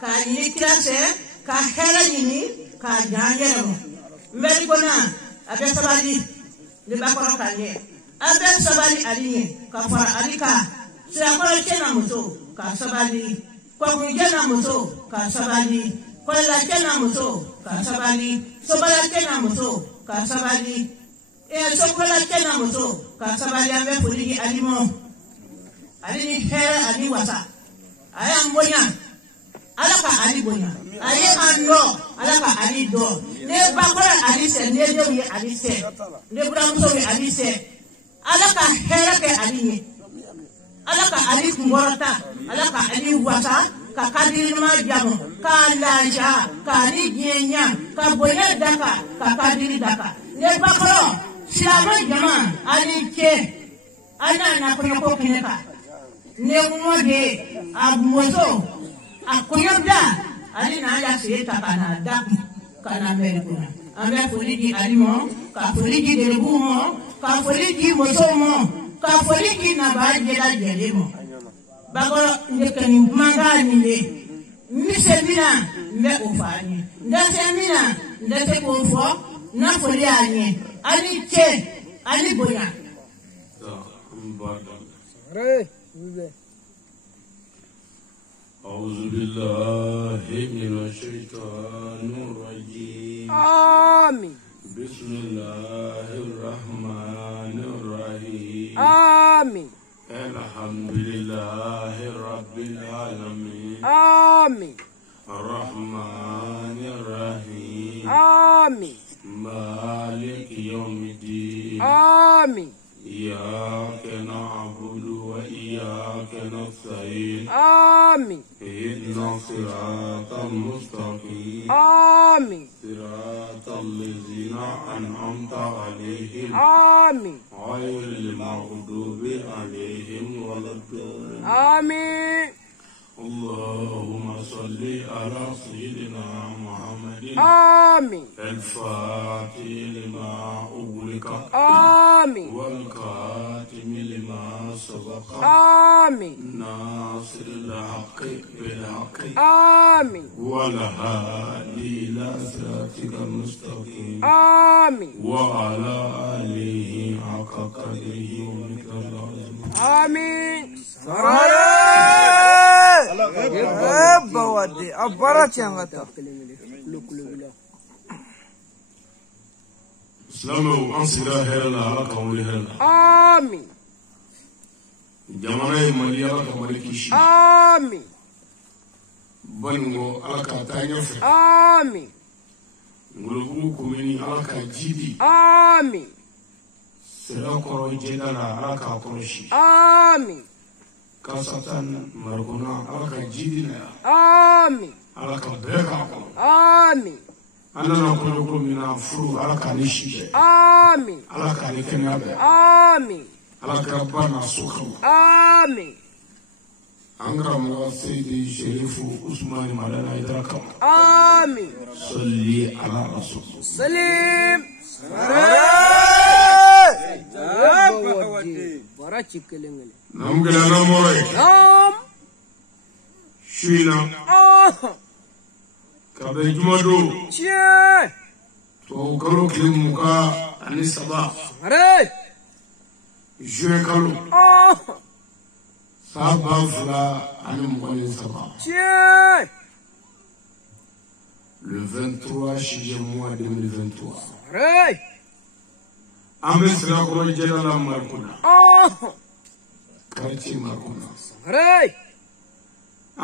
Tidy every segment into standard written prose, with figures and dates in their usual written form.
ka ni kirase ka hera ni ka jangere mo mbel kona abe sabali le bakoro kanye abe sabali aliye ka fara alika sira ko kena moto ka sabali ko kujena moto ka sabali ko la kena moto ka sabali sobala kena moto ka sabali sokola kena moto ka sabali ambe poligi alimo alini hera ali wasa aya mbonya alaka ali bonya aye ando alaka ali do ne bakora ali se ne dewi ali se ne buramuso wi ali se alaka hera ke ali ni alaka ali ngorota alaka ali wasa ka kadirima jamu ka lanja ka ni genya ka bonya daka ka kadiri daka ne bakoro siama jama ali ke ana na ko kineka ne mwode abumoto akoyoda ali na ya seta kana daku kana merikuna ambe poliji alimo ka poliji debumo ka poliji mosomo ka poliji na baje la jelemo bagoro ndekani mangani le misemina me ofani ndasemina ndate konfo na folianye ali che ali boya أعوذ بالله من الشيطان الرجيم آمين بسم الله الرحمن الرحيم آمين الحمد لله رب العالمين آمين الرحمن الرحيم آمين مالك يوم الدين آمين إياك نعبد وإياك نستعين آمين اهدنا الصراط المستقيم آمين صراط الذين أنعمت عليهم آمين غير المغضوب عليهم ولا الضالين آمين اللهم صل على سيدنا محمد آمين الفاتح لما أغلق آمين والخاتم لما سبق آمين ناصر الحق بالحق آمين والهادي إلى صراطك المستقيم آمين وعلى آله حق قدره ومقداره آمين بودي أبرت يا غتا سلامو أنصر هلا لك ولهلا آمين جماعة مليا لك ملكيش آمين بنو لك تانيف آمين ngulubu kumini alaka jidi آمين sera koro jedala alaka koroshi آمين kasatan marguna alaka jidi na آمين alaka beka ko آمين anana kolo mina furu alaka nishi آمين alaka nikenya be آمين alaka bana sukhu آمين angra mo sayyidi sherifu usman malana idraka آمين صلي على رسول سليم براتي كلمة نمغلا نموي نعم شينا كابي جمادو شيء تو كلو كلموكا اني صباح ري جوي كلو صباح فلا اني مغني صباح شيء le 23 juillet mois 2023 ري amesra ko jedala markuna quartier markuna ري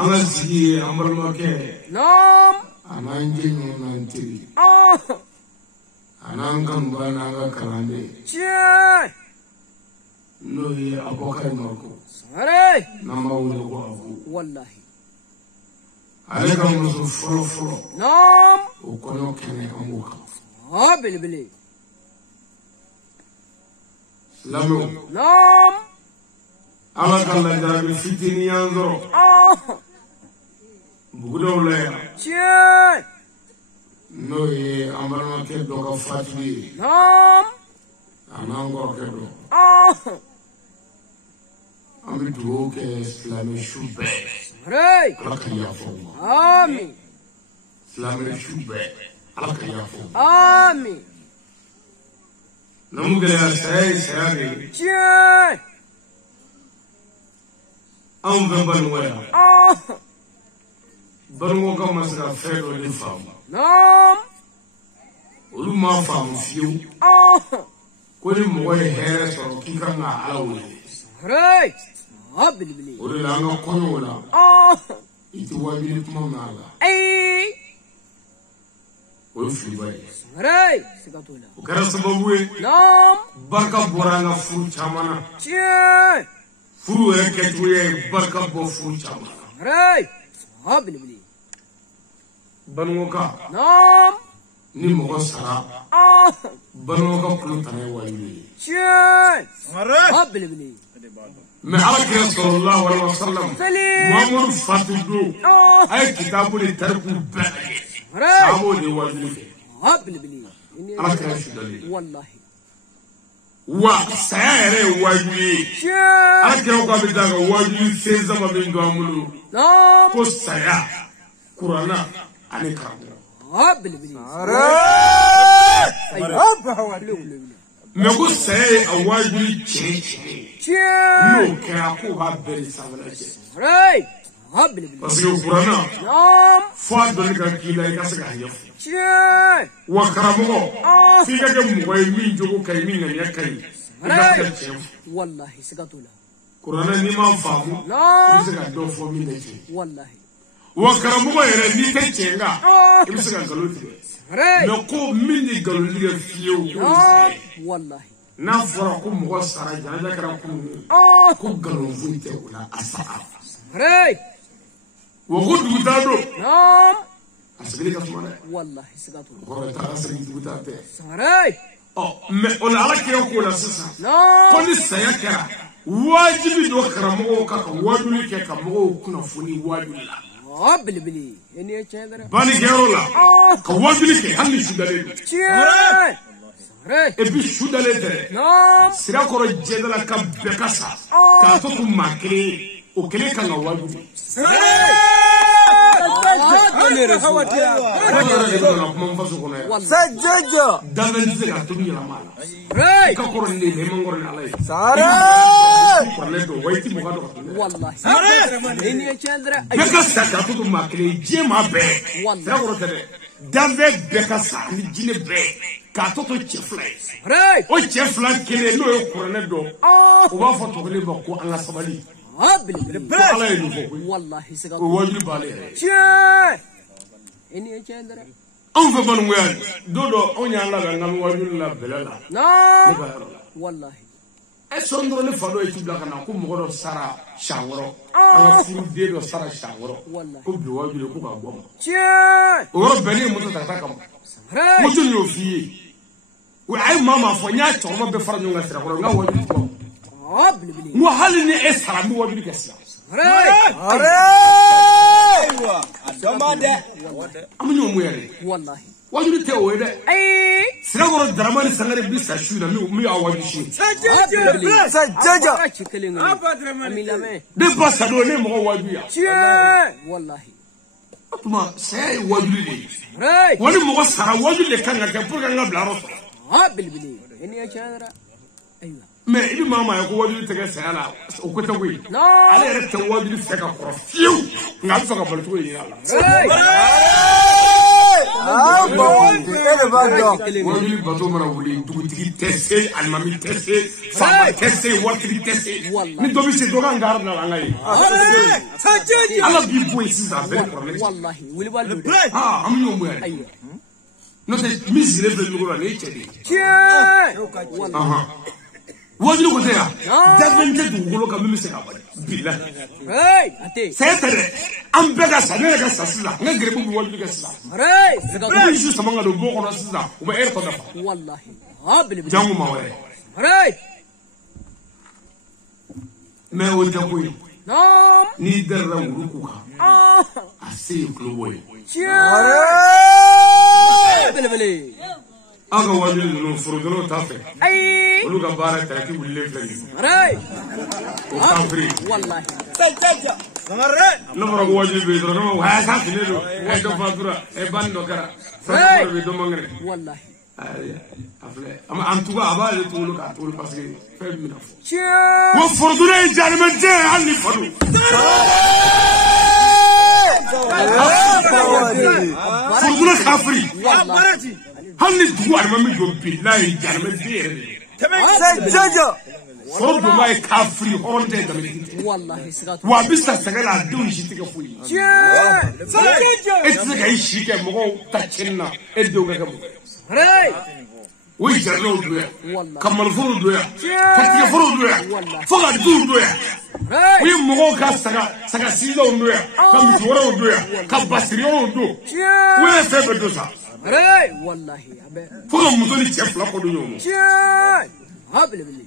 amasi amarmake نعم ananje nantiri anangan bana kalande شيء no ye abokai marko ري namba wule ko abu والله aleka musu folo نعم ukono kene amuka بلبلي lamo نعم alaka la jarabi fitini yanzoro bugudawle شيء no ye amarmake doka fatigi نعم anango kedo ambi duo ke islami shube ري alaka yafo Amin. Silamɛ su bɛɛ Ala ka yafa. Amin. Namu gɛlɛya saya ye saya de ye. Tiɲɛ. Anw bɛ balimaya. Balimaya ka ma se ka fɛn dɔ de faamu. Naam. Olu ma faamu fiyewu. Ko ni mɔgɔ ye hɛrɛ sɔrɔ k'i kan ka Ala wele. Right. Belebele. O de la an ka kɔɲɔw la. I tɛ wajuli kuma mɛn a la. O ye filiba ye. Right. Siga t'o la. O kɛra sababu ye. Naam. Barika bɔra an ka furu caman na. Tiɲɛ. Furu yɛrɛ kɛcogo ye barika bɔ furu caman na. Right. Belebele. Balimaka. Naam. Ni mɔgɔ sara. Balimaka kulo tana ye wajuli ye. Tiɲɛ. Belebele. Mais Alakira sallallahu alaihi wasallam Muhammadu fatu don a ye kitabu de tariku bɛɛ lajɛ sahabaw de ye wajuli kɛ Alakira sudalen wa saya yɛrɛ ye wajuli ye Alakira ko a bɛ taa ka wajuli fɛn saba min don an bolo ko saya Kurana ani karamɔgɔ mais ko saya ye a wajuli tiɲɛ n'o kɛra ko b'a bɛɛ de sanfɛla cɛ parce que Kurana fo a dɔnni ka k'i la i ka se k'a ɲɛfɔ wa karamɔgɔ f'i ka kɛ mɔgɔ ye min jogo ka ɲi min ŋaniya ka ɲi i ka se ka tiɲɛ fɔ Kurana n'i m'a faamu i bɛ se ka dɔ fɔ min tɛ tiɲɛ wa karamɔgɔ yɛrɛ n'i tɛ tiɲɛ kan i bɛ se ka nkalon tigɛ mais ko min ni nkalon tigɛ fiyewu o ye n'a fɔra ko mɔgɔ sara janaja kɛra kunun ko nkalon foyi tɛ o la a sara wa ko dugutaa don a sigili ka suma dɛ kɔrɔ taa ka segin dugutaa tɛ mais o la Alakira k'o la sisan ko ni saya kɛra wajibi don karamɔgɔw ka wajuli kɛ ka mɔgɔw kunnafoni wajuli la bannikɛyɔrɔ la ka wajuli kɛ hali ni sudalen don et puis sudalen tɛ sira kɔrɔ jɛdala ka bɛɛ ka sa k'a to kun maa kelen o kelen kan ka wajuli danfɛn tɛ se ka tobi yɛlɛma la i ka kɔrɔ nin de ye man kɔrɔ ni Ala ye kɔrɔlen don wa i ti mɔgɔ dɔn bɛɛ ka sa k'a to maa kelen diɲɛ maa bɛɛ sira kɔrɔ tɛ dɛ danfɛn bɛɛ ka sa ni jinɛ bɛɛ k'a to cɛ fila ye o cɛ fila kelen n'o ye kɔrɔlen dɔn o b'a fɔ tɔ kelen ma ko an ka sabali Ala ye nin fɔ koyi o wajuli b'ale yɛrɛ anw fɛ banikɔya don dɔ anw y'an labɛn an ka wajuli la bɛlɛ la ne ka yɔrɔ la sɔn dɔrɔn ne fa dɔ ye ci bila ka na ko mɔgɔ dɔ sara san wɔɔrɔ an ka furuden dɔ sara san wɔɔrɔ ko bi wajuli ko k'a bɔ ma o yɔrɔ bɛnnen moto ta ka taa kama moto in y'o f'i ye a ye maa fɔ n y'a cɛkɔrɔba bɛɛ fara ɲɔgɔn kan sira kɔrɔ n ka wajuli bɔ n ko hali ni e sara n bɛ wajuli kɛ sisan an bɛ ɲɔgɔn mun yɛrɛ wajuli tɛ o ye dɛ sira kɔrɔ Daramani Sangare bi sa su na min y'a wajuli su ne ba sa don ne mɔgɔ wajuli yan o tuma saya ye wajuli de ye wa ni mɔgɔ sara wajuli de kan ka kɛ pour que an ka bila yɔrɔ sɔrɔ mais i bɛ maa ye ko wajuli tɛ kɛ saya la o ko tɛ koyi ale yɛrɛ tɛ wajuli fɛ ka kɔrɔ fiyewu nka a bɛ fɛ ka balo cogo ɲini a la wajuli bato mana wuli dugutigi tɛ se alimami tɛ se faama tɛ se waritigi tɛ se ni dɔ bɛ se dɔ ka n ka na an ka ye ala b'i bɔ yen sisan a bɛɛ kɔrɔlen an bɛ ɲɔgɔn bonya dɛ n'o tɛ min sigilen filɛ ɲɔgɔn la nin ye cɛ de ye wajuli ko tɛ yan danfɛn tɛ dugukolo kan min bɛ se ka bali bilahi saya tɛ dɛ an bɛɛ ka sa ne yɛrɛ ka sa sisan n ka gɛrɛbu bɛ wajuli kɛ sisan u bɛ su sama ka don bon kɔnɔ sisan u bɛ ɛri tɔ dafa jango ma wɛrɛ mais o tɛ ko ye n'i dɛrɛla wulu ko kan a se ye tulo bɔ ye an ka wajuli ninnu forodɔnnaw t'a fɛ olu ka baara taraki wulilen filɛ nin ye o kafiri نمر واجب بيدرو نمر وهذا كنيرو هذا فاتورة بان كرا فاتورة بيدو مانغري والله أفلا أما أنتوا أبغى تقولوا كاتول بس فهم منه وفرضنا الجريمة جاء عني فرو فرضنا كافري هل تقول ما ميجو بالله الجريمة جاء فرض ما كافري هون جاء والله وابيستا سجل عدون شيء تكفوي إتسجع شيء كمغو تكشنا إدوغا كمغو ويجرلو دويا كمال فرو دويا كتير فرو دويا فقط دور دويا ويمغو كاستا سيلو دويا كمشورو دويا كباسريو دو وين سبب والله فقط مدوني تفلا كودو يوم هابل بلي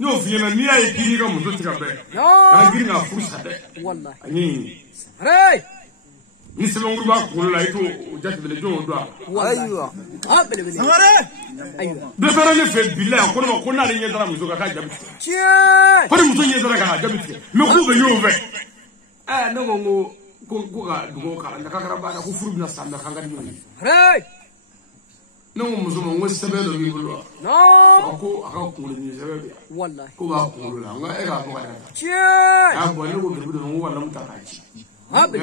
نو فينا نيا يكيني كم مدو تكابه كاجرين أفوسها والله أني نسلم غربا كل لايكو جات بلجون دوا ايوه هابل بلي ايوه بفرني في بالله كنا لين يدرا مزوكا كاجابت فري مزو يدرا كاجابت مكو بيوفه نغو كوكا دوكا نكاكرا بادا كو فربنا ساندا كانغا ديوني نغو مزو مو سبيلو بيبلو اكو كولني سبيل والله كوكا كولو لا ايغا بوكا بو نغو دبدو نغو ولا متاكاجي هابل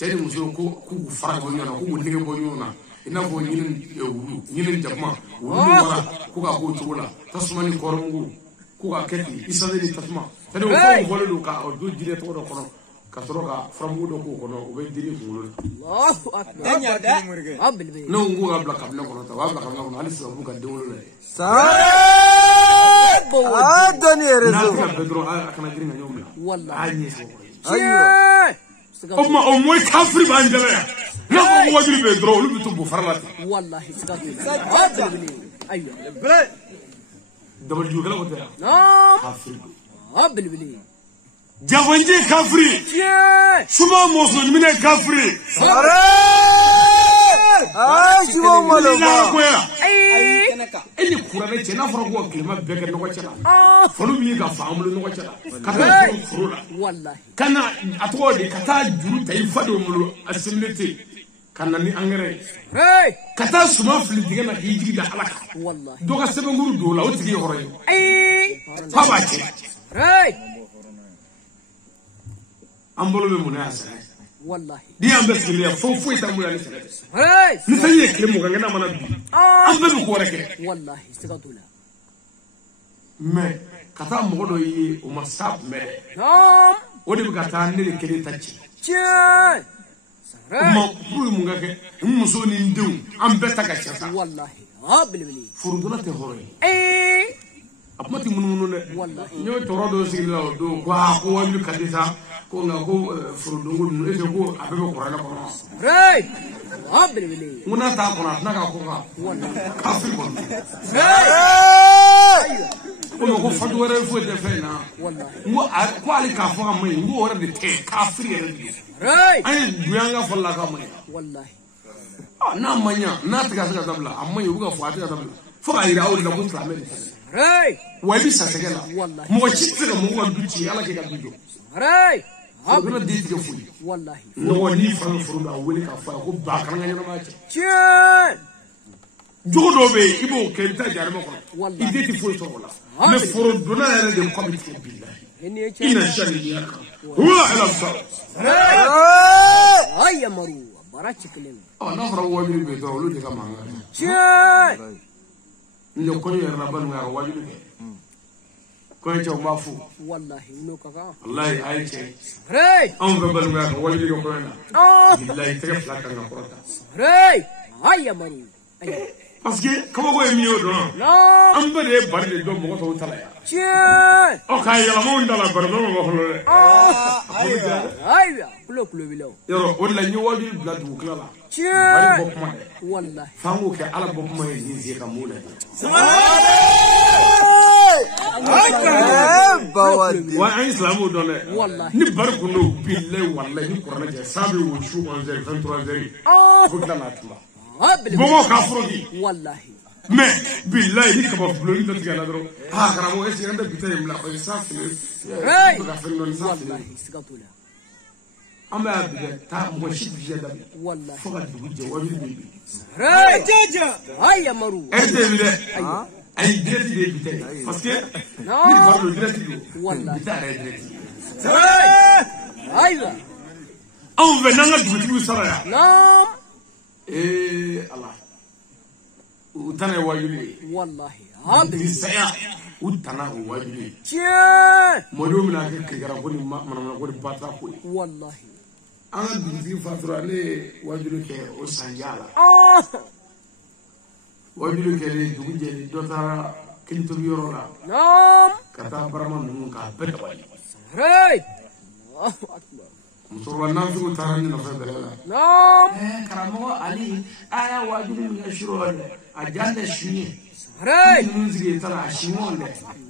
jadi muso ko fara ko nyana ko ndige bo nyona ina bo nyinin jama wulu wara ko ka ko tola tasmani kormugo ko ka keti isale tasma tani ko bolu ka do jire to do kono ka soro ka framu do ko kono o be diri ngulu Allahu akbar danya da haabil be no ngo ga bla kam na kono ta wa bla kam na kono ali sabu ka dewlo le sa dani rezo na ka bedro akana giringa nyomla wallahi anye so aywa أما أموي كافري بانجلاه نقول واجري بدرو لو بتبو فرلاتي والله سكاتي أيوة دبل جوكلا وده كافري هابل بلي جافنجي كافري شما موسون من كافري شما مالوما إني كورانا جنا فرقوا كلمة بيجر نوكشلا فلو بيجا فاملو نوكشلا كذا فرولا والله كان أتوالي كذا جرو تيفادو ملو أسمنتي كان نني أنغري كذا سما فلي ديجنا يجي ده حلاك والله دوكا سبعة دولا وتجي هراي فباكي أمبولو بمناسبة والله دي أم بس اللي فوفي تامو يعني سنة نسيي كلمة كأننا ما نبي أم بس بكورك والله استغفرنا ما كذا مقولوا يه ومساب ما ودي بكتان نري كذي تجي ما بقول مغاك مسوني ندون أم بس تكشف والله هابل بلي فرودنا تهوري أبغى تمنون والله نيو تورادو سيلا دو كوا يلو كذا كونا كو فرودو نيجي كو أبغى كورانا كونا هابل بلي منا تا كونا نكا كونا والله كافي كونا كونا كو فدوره فوت دفنا والله مو كوالي كافا ماي مو ورا دي كافري يلدي أي دويانغا فلا كامي والله na manya na tiga saka dabla amma yuga fuati dabla fo ga ira awri la ko tra meri wa bi sa segela mo chitira mo wa duci ala ke ga dujo abuna di tiga fuyi wallahi no ni fa furu da woni ka fa ko ba kan nganya ma ci jogo do be ibo ke ta jare mo ko ideti fuyi to wala me furu duna yare de ko bi billahi ina shariya huwa ala sa ay amaru barachiklen na fara wajiri be do lu de ka manga ndo ko yer na ban nga wajiri be ko ci ma fu wallahi no kaka wallahi ay ci on be ban nga wajiri ko na billahi te ka ka nga porta ay amaru parce que kama ko emi odo am be de bar de do mo ko tala ya o ka yala mo ndala bar do mo ko le ay kulo bilo yoro wala ni wajiri blad bu kala والله فهموك على بكم يجي كمولة وأنا إسلامو دونه نباركونو بالله والله نقرأنا جسابي ونشوف أنزل فنترا زري بقولنا ناتلا بقول كافرودي والله mais billahi ni kaba blori da tigala doro ha karamo esi anda bitay mla ko safi ka fenno ni safi wallahi sigatula amba biga ta mo shi biga da wallahi foga du jawabi bi jaja ayya maru ete bile ay direct de bitay parce que ni parlo direct do wallahi bitay direct aywa on venanga du saraya naam Allah utana wajuli wallahi hadi saya utana wajuli che modo mina ke gara ko ni mana ko bata ko wallahi an bi fatura le wajuli ke o sanjala wajuli ke le duguje ni dotara kinto yoro la naam kata barama nun ka beta wali hey Allahu akbar musorwa nan fi tarani na fa bela naam karamo ali aya wajuli mi shiro ajande shini hey nzige tara shimonde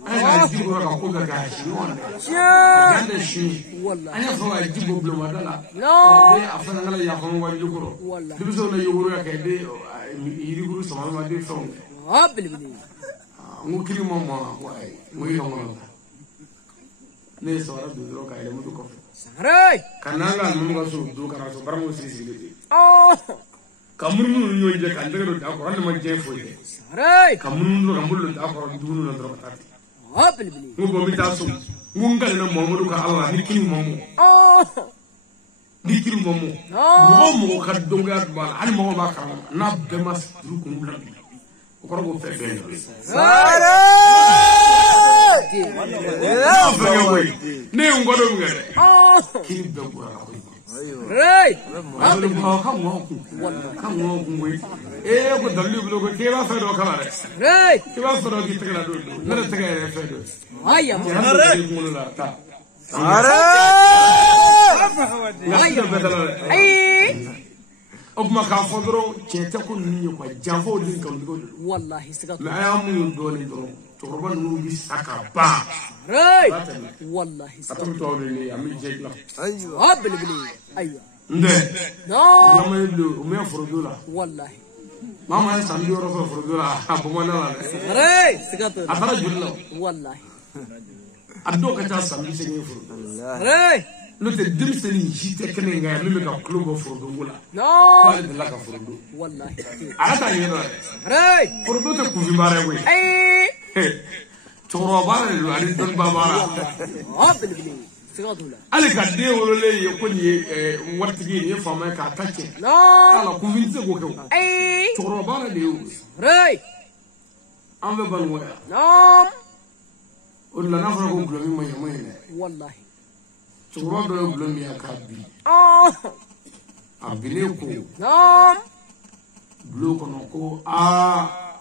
aya jibo ka ko ga shimonde che ajande shini wallahi anya fa jibo blo madala no de afana ngala ya famo wali jukuro wallahi dibiso na yuguro ya ke de yiri guru sama ma de fon habbil ngukiri mama wai ngui no ngala ne sawara dudro ka ile mudu ko hey kananga mun ga so do kana so baramo sisi de kamun nyo je kan daga do da ko ran ma je fo de hey kamun do kamul da ko dunu na dro ta habbil ngo bo mi ta so ngungal na Muhammadu ka Allah ni kini momo ni kini momo mo ka donga ba ani mo ba ka na be mas dru ko ngula ko ko fe fe sare ne ngodo ngere kini be ko ko hey alu ko ka mo ku we ko dalli bu ko ke ba fe do kala re hey ke ba fe do ki tegala do na tegala re fe do ayya ngula ta sare ayya bedala ay obma ka fodro chete ko ni ko janfo din kan do wallahi sigatula la ayamu do ni do torban nu bi saka ba hey wallahi atum to ni ami jegla aywa habbil aywa nde no yama yeblu o me forodo la wallahi mama en sambi oro forodo la ha bo mana la hey sigatula afara jullo wallahi addo ka ta sambi se ni forodo hey no te dimseni jite kene nga mi ka club forodo wala no ko de la ka forodo wallahi arata yero hey forodo te ku vi mare we ay choro bare lo ari don babara habbil sigatula ale ka de wolo le ko ni wartigi ni fama ka tache no ala ku vi se go ke ay choro bare de hey an be ban waya no o la na fara ko blomi moy ne wallahi choro do blomi akabi abile ko no blo ko no ko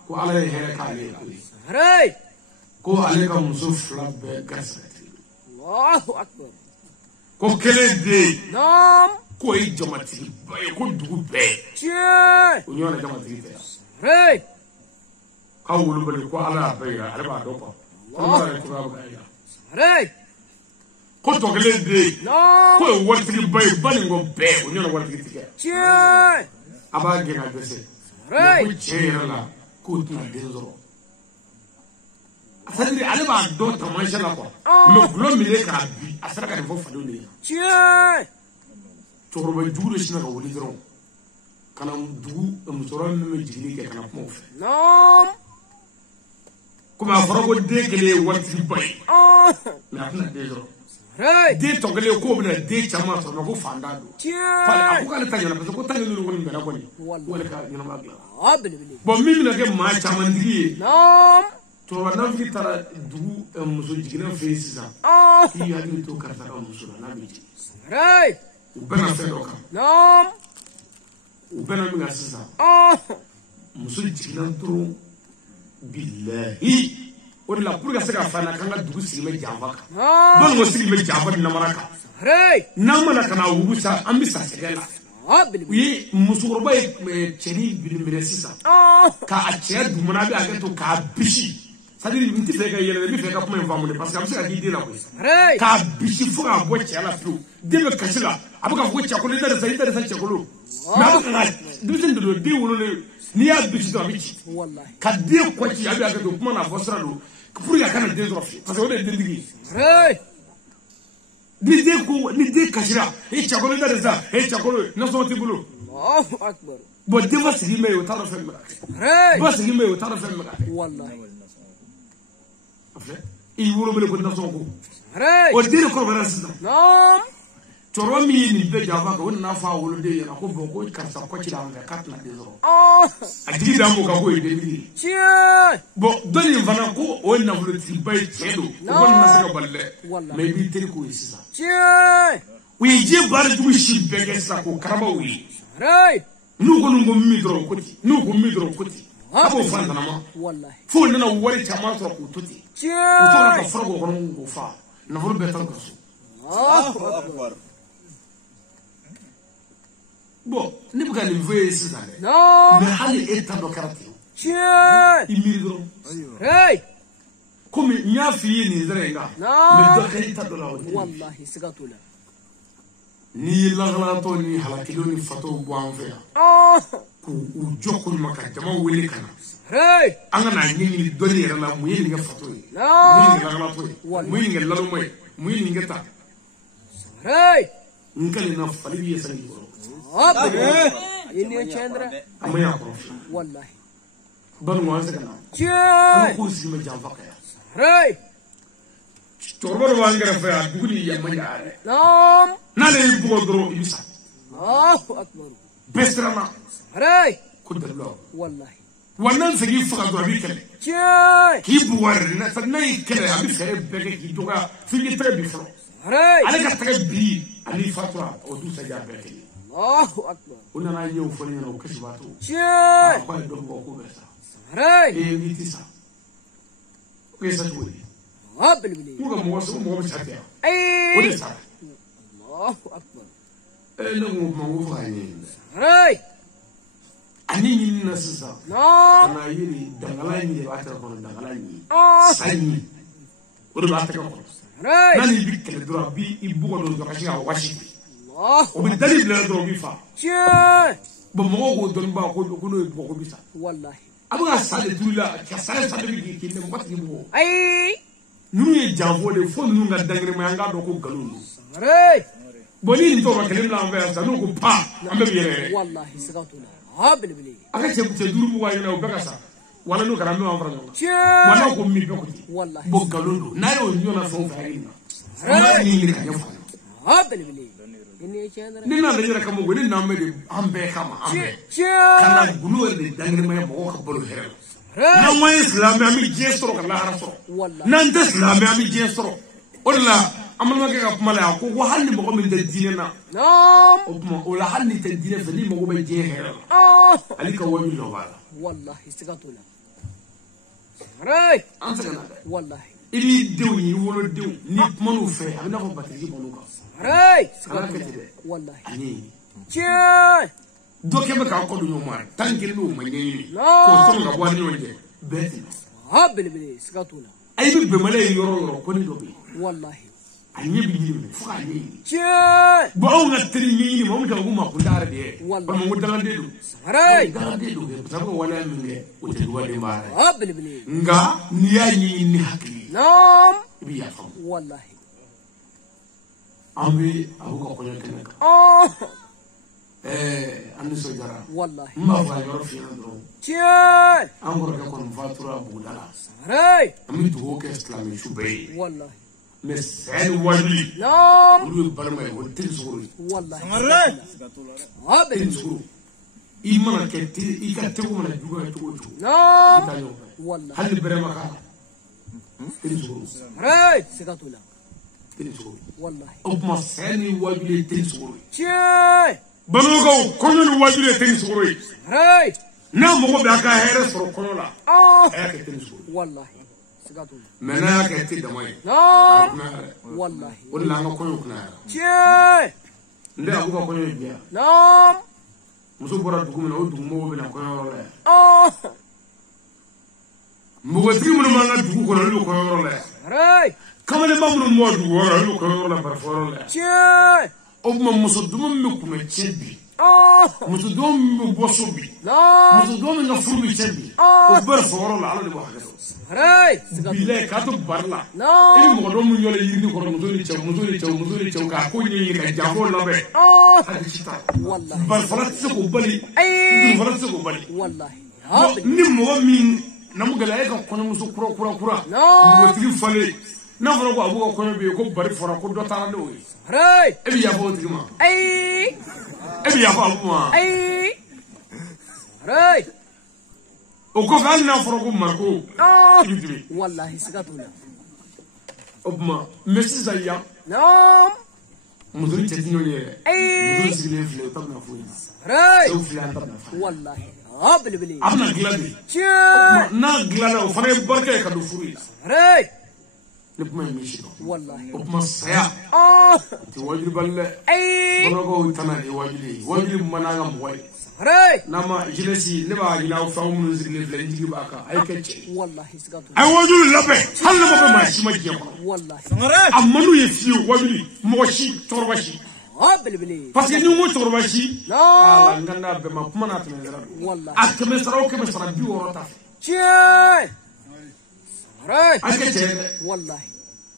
ko ala here ka le hey ko ale ka muso fla be gasati Allahu akbar ko kele de no ko i jamati ko dugu be che o nyona jamati te hey ka wulu bele ko ala be ya ale ba do ko ala ko ba ga ya hey ko to kele de no ko warti be bani ngo be o nyona warti te che aba ge na dese hey ko chera la ko tuna denzoro sadiri ale ba do tamasha la ko no blo mi le ka bi asara ka fo fado ni che to ba jure shi na ka wuli dron kana dugu musoran me jigini ke kana mo fe no kuma fara ko de kele wati bay na na de dron hey de to kele ko bi na de chama so na ko fanda do che fa ko kana tanya na ko tanya ni ko ni na ko ni wala ka ni na magla habbil bo mi na ke ma chama ndigi no to na fi tara dugu muso jigina fe sisa ki ya ni to karta ka muso na bi hey bana fe do ka no bana mi ga sisa muso jigina to billahi o la pour ka se ka fana kan ka dugu sigi me janfa ka bon mo sigi me janfa na maraka hey na mana kana wugusa an bi sa segela habbil wi musoroba e cheni bilimire sisa ka a che du mona bi a to ka bishi sadiri nti fe ka yele bi fe ka kuma infamu parce que am se ka di na ko hey ka bishi fu ka bo che la fu de be ka sila abuka fu che ko le da sa che ko lo ما بقى دوسن دو دي ولو نيا بيتي والله كدي كوتي ابي اكدو كما نا فسرالو كفر يا كان دي زروف parce que on est dindigi ni dé kashira e chakolo da reza e chakolo na so tibulu Allahu akbar bo de va sigi me o tara fe maka ba sigi me o tara fe maka wallahi afle e wuro bele ko na so ko o dire ko bara sida naam choro mi ni be java ko na fa wolo de ya ko bo ko karsa ko ci da nga kat na de zoro adigi da mo ka ko e de ni bo doni vana ko o na wolo ti bay chedo ko na se ka balle me bi tiri ko isisa wi je bar du shi bege sa ko karaba wi nu ko nu mi dro ko ti nu ko mi dro ko ti abo fa na ma wallahi fo na wori chama so ko tuti ko to ka frogo ko ngo fa na wolo be tan ko Allahu akbar bon ni buka ni voye sisa no mais hali eta do karate imiri comme nya fi ni zerenga mais do eta do lawo wallahi sigatula ni lagala to ni halakilo ni fato bo anfe ku ujoko maka jama wele kana anga na nyini do ni rala mu yini ga fato ni lagala to mu yini ga lalo moy mu yini ga ta nkali na fali yesa ni ini Chandra amaya ko wallahi ban mo asa kana ko si me jamba ka torbo wangara fa duguni ya manyare nam nale bugo dro ibisa Allahu akbar besrama ko dallo wallahi wannan sagi fuka do abi kale ki buwar na sanai kale abi fere bege ki doga fingi tre bi fro ale ka tre bi ali fatwa o du sa jabe kale Allahu akbar una na yew fo ni no kashbato ko do ko besa ni tisa ko esa tuwi Abelbili ko mo so mo sa te o de sa Allahu akbar no mo mo fa ni ani ni na sisa no ana yiri dangala ni ba ta ko dangala ni sani o de ba ta ko nani bi kele dura bi ibugo do do kashi ga washi o bi dalil la do bi fa bo mo ko don ba ko no ko bisa wallahi abu ga sale dula ka sale bi ki ne mo ti bo nu ye janfo de fo nu ga dangre ma nga do ko galulu boni ni to ba kele la ba sa nu ko pa ambe bi yere wallahi sigatula Abelbili aka ce duru bu wa yana o beka sa wala nu karambe wa fara wala ko mi be ko ti wallahi bo galulu na yo nyona fo fa ina ni ni ka yafa Abelbili ini Chandra ni na le ka mo go ni na me de ambe kama ambe kana gulu de dangre ma mo ka bolu here na mo islam ami jestro ka la haraso nan de islam ami jestro orla amal ma ka mala ko wa halni mo ko min de dine na o la halni te dine fa ni mo go be je here ali ka woni lo bala wallahi sigatula ansa kana wallahi ili dew ni wolo dew ni manu fe abi na ko batiri bonu ka sigatula wallahi ani do kebe ka ko do nyoma tanke lu ma nyi ko so ga bo ni wonje beti Abelbili sigatula ay bi male yoro ko ni do bi wallahi anyi bi ni fuka ni bo on na tri ni mo ta ko ma ko dara de ko mo dala de do dala de do be ta ko wala min ge o te do wale mare Abelbili nga ni ya ni hakli nam bi ya fam wallahi ambi abu ko nyote naka andi so jara wallahi ma fa yoro fi na do angoro ka kon fatura bu dala ami to ko islami shubay wallahi mais c'est wali nam ulu balma o tin suru wallahi tin suru imana ke ti ikate ko mana juga to ko nam wallahi hal berema ka tin suru sigatula tin suru wallahi o ma seni wali tin suru banu ko kono wali tin suru na mo ko ba ka here suru kono la ke tin suru wallahi sigatula mena ke ti damay wallahi wala nga kono kuna nde abu ko kono biya nam muso bora dugu mina o dugu mo be na kono ro la mbugo ti mo ma nga dugu kono lu kono ro la kamale ma mo mo dugu ro lu kono ro la par foro la o mo muso dum mi kuma chebi muso dom bosobi muso dom nga furbi tembi o bar foro la ala de wax gato billahi ka to barla e mo do mu ñole yirni ko muso ni cew ka ko ni ka jafo labe wallahi bar falat ko bali ay falat ko bali wallahi ni mo min namu gala e ka kono muso kura mo tigi fale na foro ko abu ko be ko bari foro ko do tara do e bi ya fo tigi ma ay ebi ya fa buma ay ray o ko kan na foro ko marko wallahi sakatuna obma messi zaya no muduri tetinyo ne muduri sigile fle tab na fuina ray o fle tab na wallahi abli abna gladi na glada o fane barka ka do furi ray لبما يمشي والله وبما الصيا تواجد بالله أي بنقول تنا واجد مناعم بوي هاي نما جلسي لبا جلاو فاهم من زغل فلنجي باكا أي كتش والله سكتوا أي واجد لبه هل لبا ماشي ما جيم والله أمنو يفيو واجد موشي تورباشي بلي بس إنه مو تورباشي لا عندنا بما بمنا تمزرع والله أكمل سراو كمل سراو بيورطة شيء هاي أكتش والله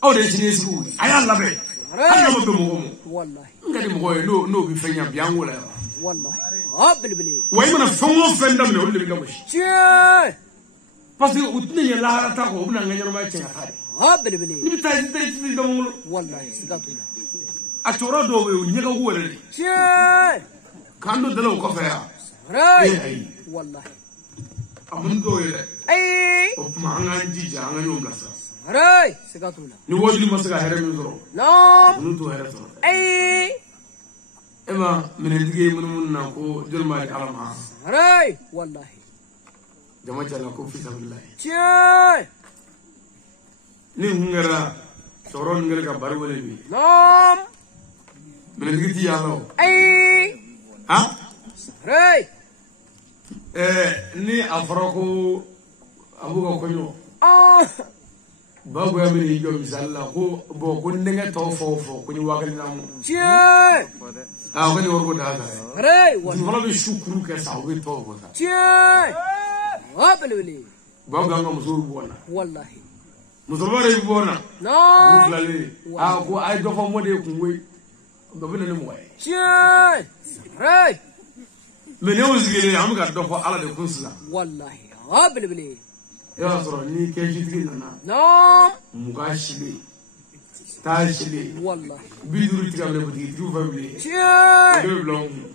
أو ده شيء يسوي أيام لبه أنا ما بموهم والله إنك دي لو بيفني بيان ولا والله بلي وين أنا فندم من أول اللي بيقومش شيء بس وتني يلا هرتاكو بنا نجينا ما يتشين هاي بلي نبي تاي دمول والله سكتونا أتورا دوبي ونيجا هو اللي شيء كانوا دلوا كفاية هاي والله أمن دويله أي وما عنجي جانا يوم لسه هاي سكتونا نوادي مسكا هرم يزرو لا نوتو هرم أي إما من الدقي من ناكو جرماي على هاي والله جماعة ناكو في سبيل الله شيء نيجرا شورون نيجرا كبارو لبي نعم من الدقي تيالو أي ها هاي ni afroko abugo konyo babu ya mini jo misalla ko bo ko ndenge to fofo ko ni wagal namu ci ko ni worgo da re wala be shukuru ke sa o be to ko ci wabele babu ga musuru bona wallahi musuru bare bona no buglale ko ay do ko mode ko ngoy do be ne mo way ci re من يوزي عم قاعد دفع على الكنسلا والله بلي يا صرا ني كيجي تقولنا نعم مقاشلي تاشلي والله بيدور تقابل بدي تشوف بلي شيء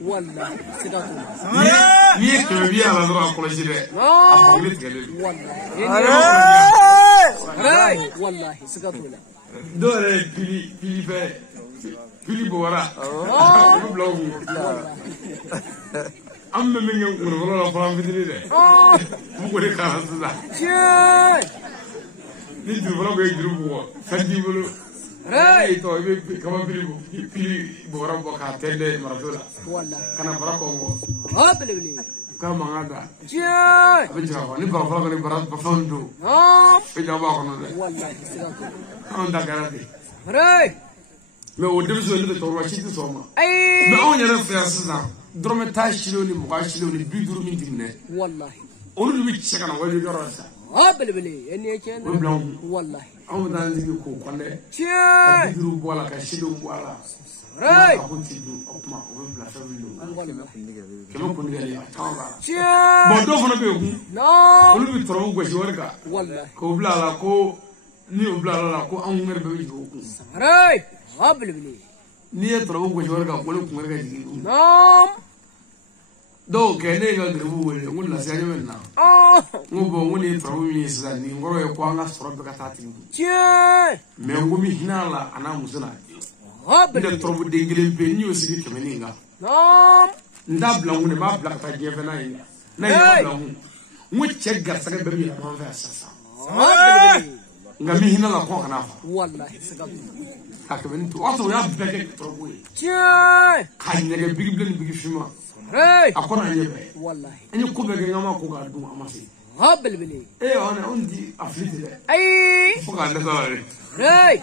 والله سكتوا ني كبي على ذرا كل شيء افضل تقول والله والله سكتوا دور بيلي بورا أما من يوم ولا فهم في ذلك مو كده كارثة شيء نيجي ولا بيجربوا فدي بلو راي تو كمان بيلي بورا بوكا تلي مرادولا والله كنا برا كونغو بلي كم هذا شيء بيجربوا نبغى فلان نبغى بفندو بيجربوا كنا والله عندك كارثة راي ما ودي بزول اللي بتروح شيء تسمع ما هو يعرف يا سيدنا درم تاشلوني مقاشلوني بيدور من دينه والله أولو بيتش كنا ويلي جراسة بلي إني كنا والله أنا دانزي كو كنا شيء بيدور بولا كشيلو بولا راي أقول تيجو أقمع وبلا فملو كم كنا قالي أتابع شيء بدو فنا بيوم أولو بيتروح بشوارك والله كو بلا لا كو نيو بلا لا كو أمور بيجو راي بلي نية تروح بشوارك أولو كنا قالي نعم دو كأنه يقدروا ولا ولا سيرمنا مو بوني ترومي سداني غرو يقوانا سرب كتاتين شيء ميغومي هنا لا أنا مسنا ده تروم دينجلين بينيو سيجي كمنينغا نعم ندابلا ونه ما بلا كتاجيفنا هنا نيابلا مو تشجع سكان بمي ما في أساسا ngami hina la kwa kana wallahi sagatu hakabin to wato ya bege troboy chai kanyege bigi fima hey akona nyebe wallahi ani ko bege ngama ko ga du amasi bili ona undi afrite de ay fuka da sare hey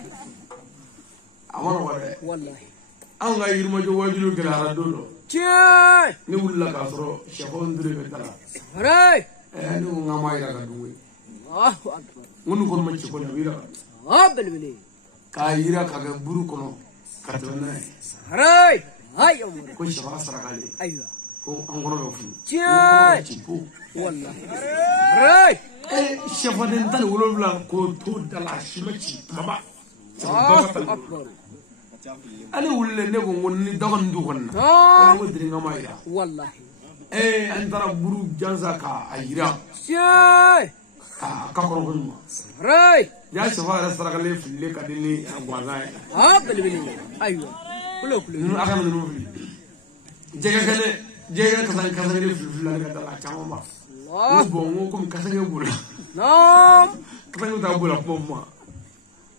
amana wala wallahi an ga yirma jo wajilu gala dodo Cheers. Ni wula ka sɔrɔ sɛfan dure bɛ dala. Hooray. Ni ko ŋa ma yira ka dugu ye. Allahu akbar. Ŋo ni kɔni ma ci kɔni a bɛ yira ka. Belebele. K'a yira ka kɛ buru kɔnɔ ka tɛmɛ n'a ye. Hooray. Hay umur. Ko sɛfa sarakale. Aywa. Ko an kɔnɔ bɛ funu. Cheers. Ci ko. Wallahi. Hooray. Sɛfaden 17 ko to dala si ma ci baba. Allahu akbar. Ani wulle ne ko ni dɔgɔnin du kɔnɔ na. Ko diri ŋa ma yira. Wallahi. An taara buru jansa ka a yira. Cheers. Ka kɔrɔ ko ɲuman. Hooray. Ya sɛfa yɛrɛ sarakale fililen ka di ni gansan ye. Belebele. Aywa. Kulo kulo. Ninnu a ka ninnu fili. Jɛgɛ kasange fili ale ka dala caman ba. N ko n ko komi kasange b'o la. Kasange t'a b'o la kuma ma.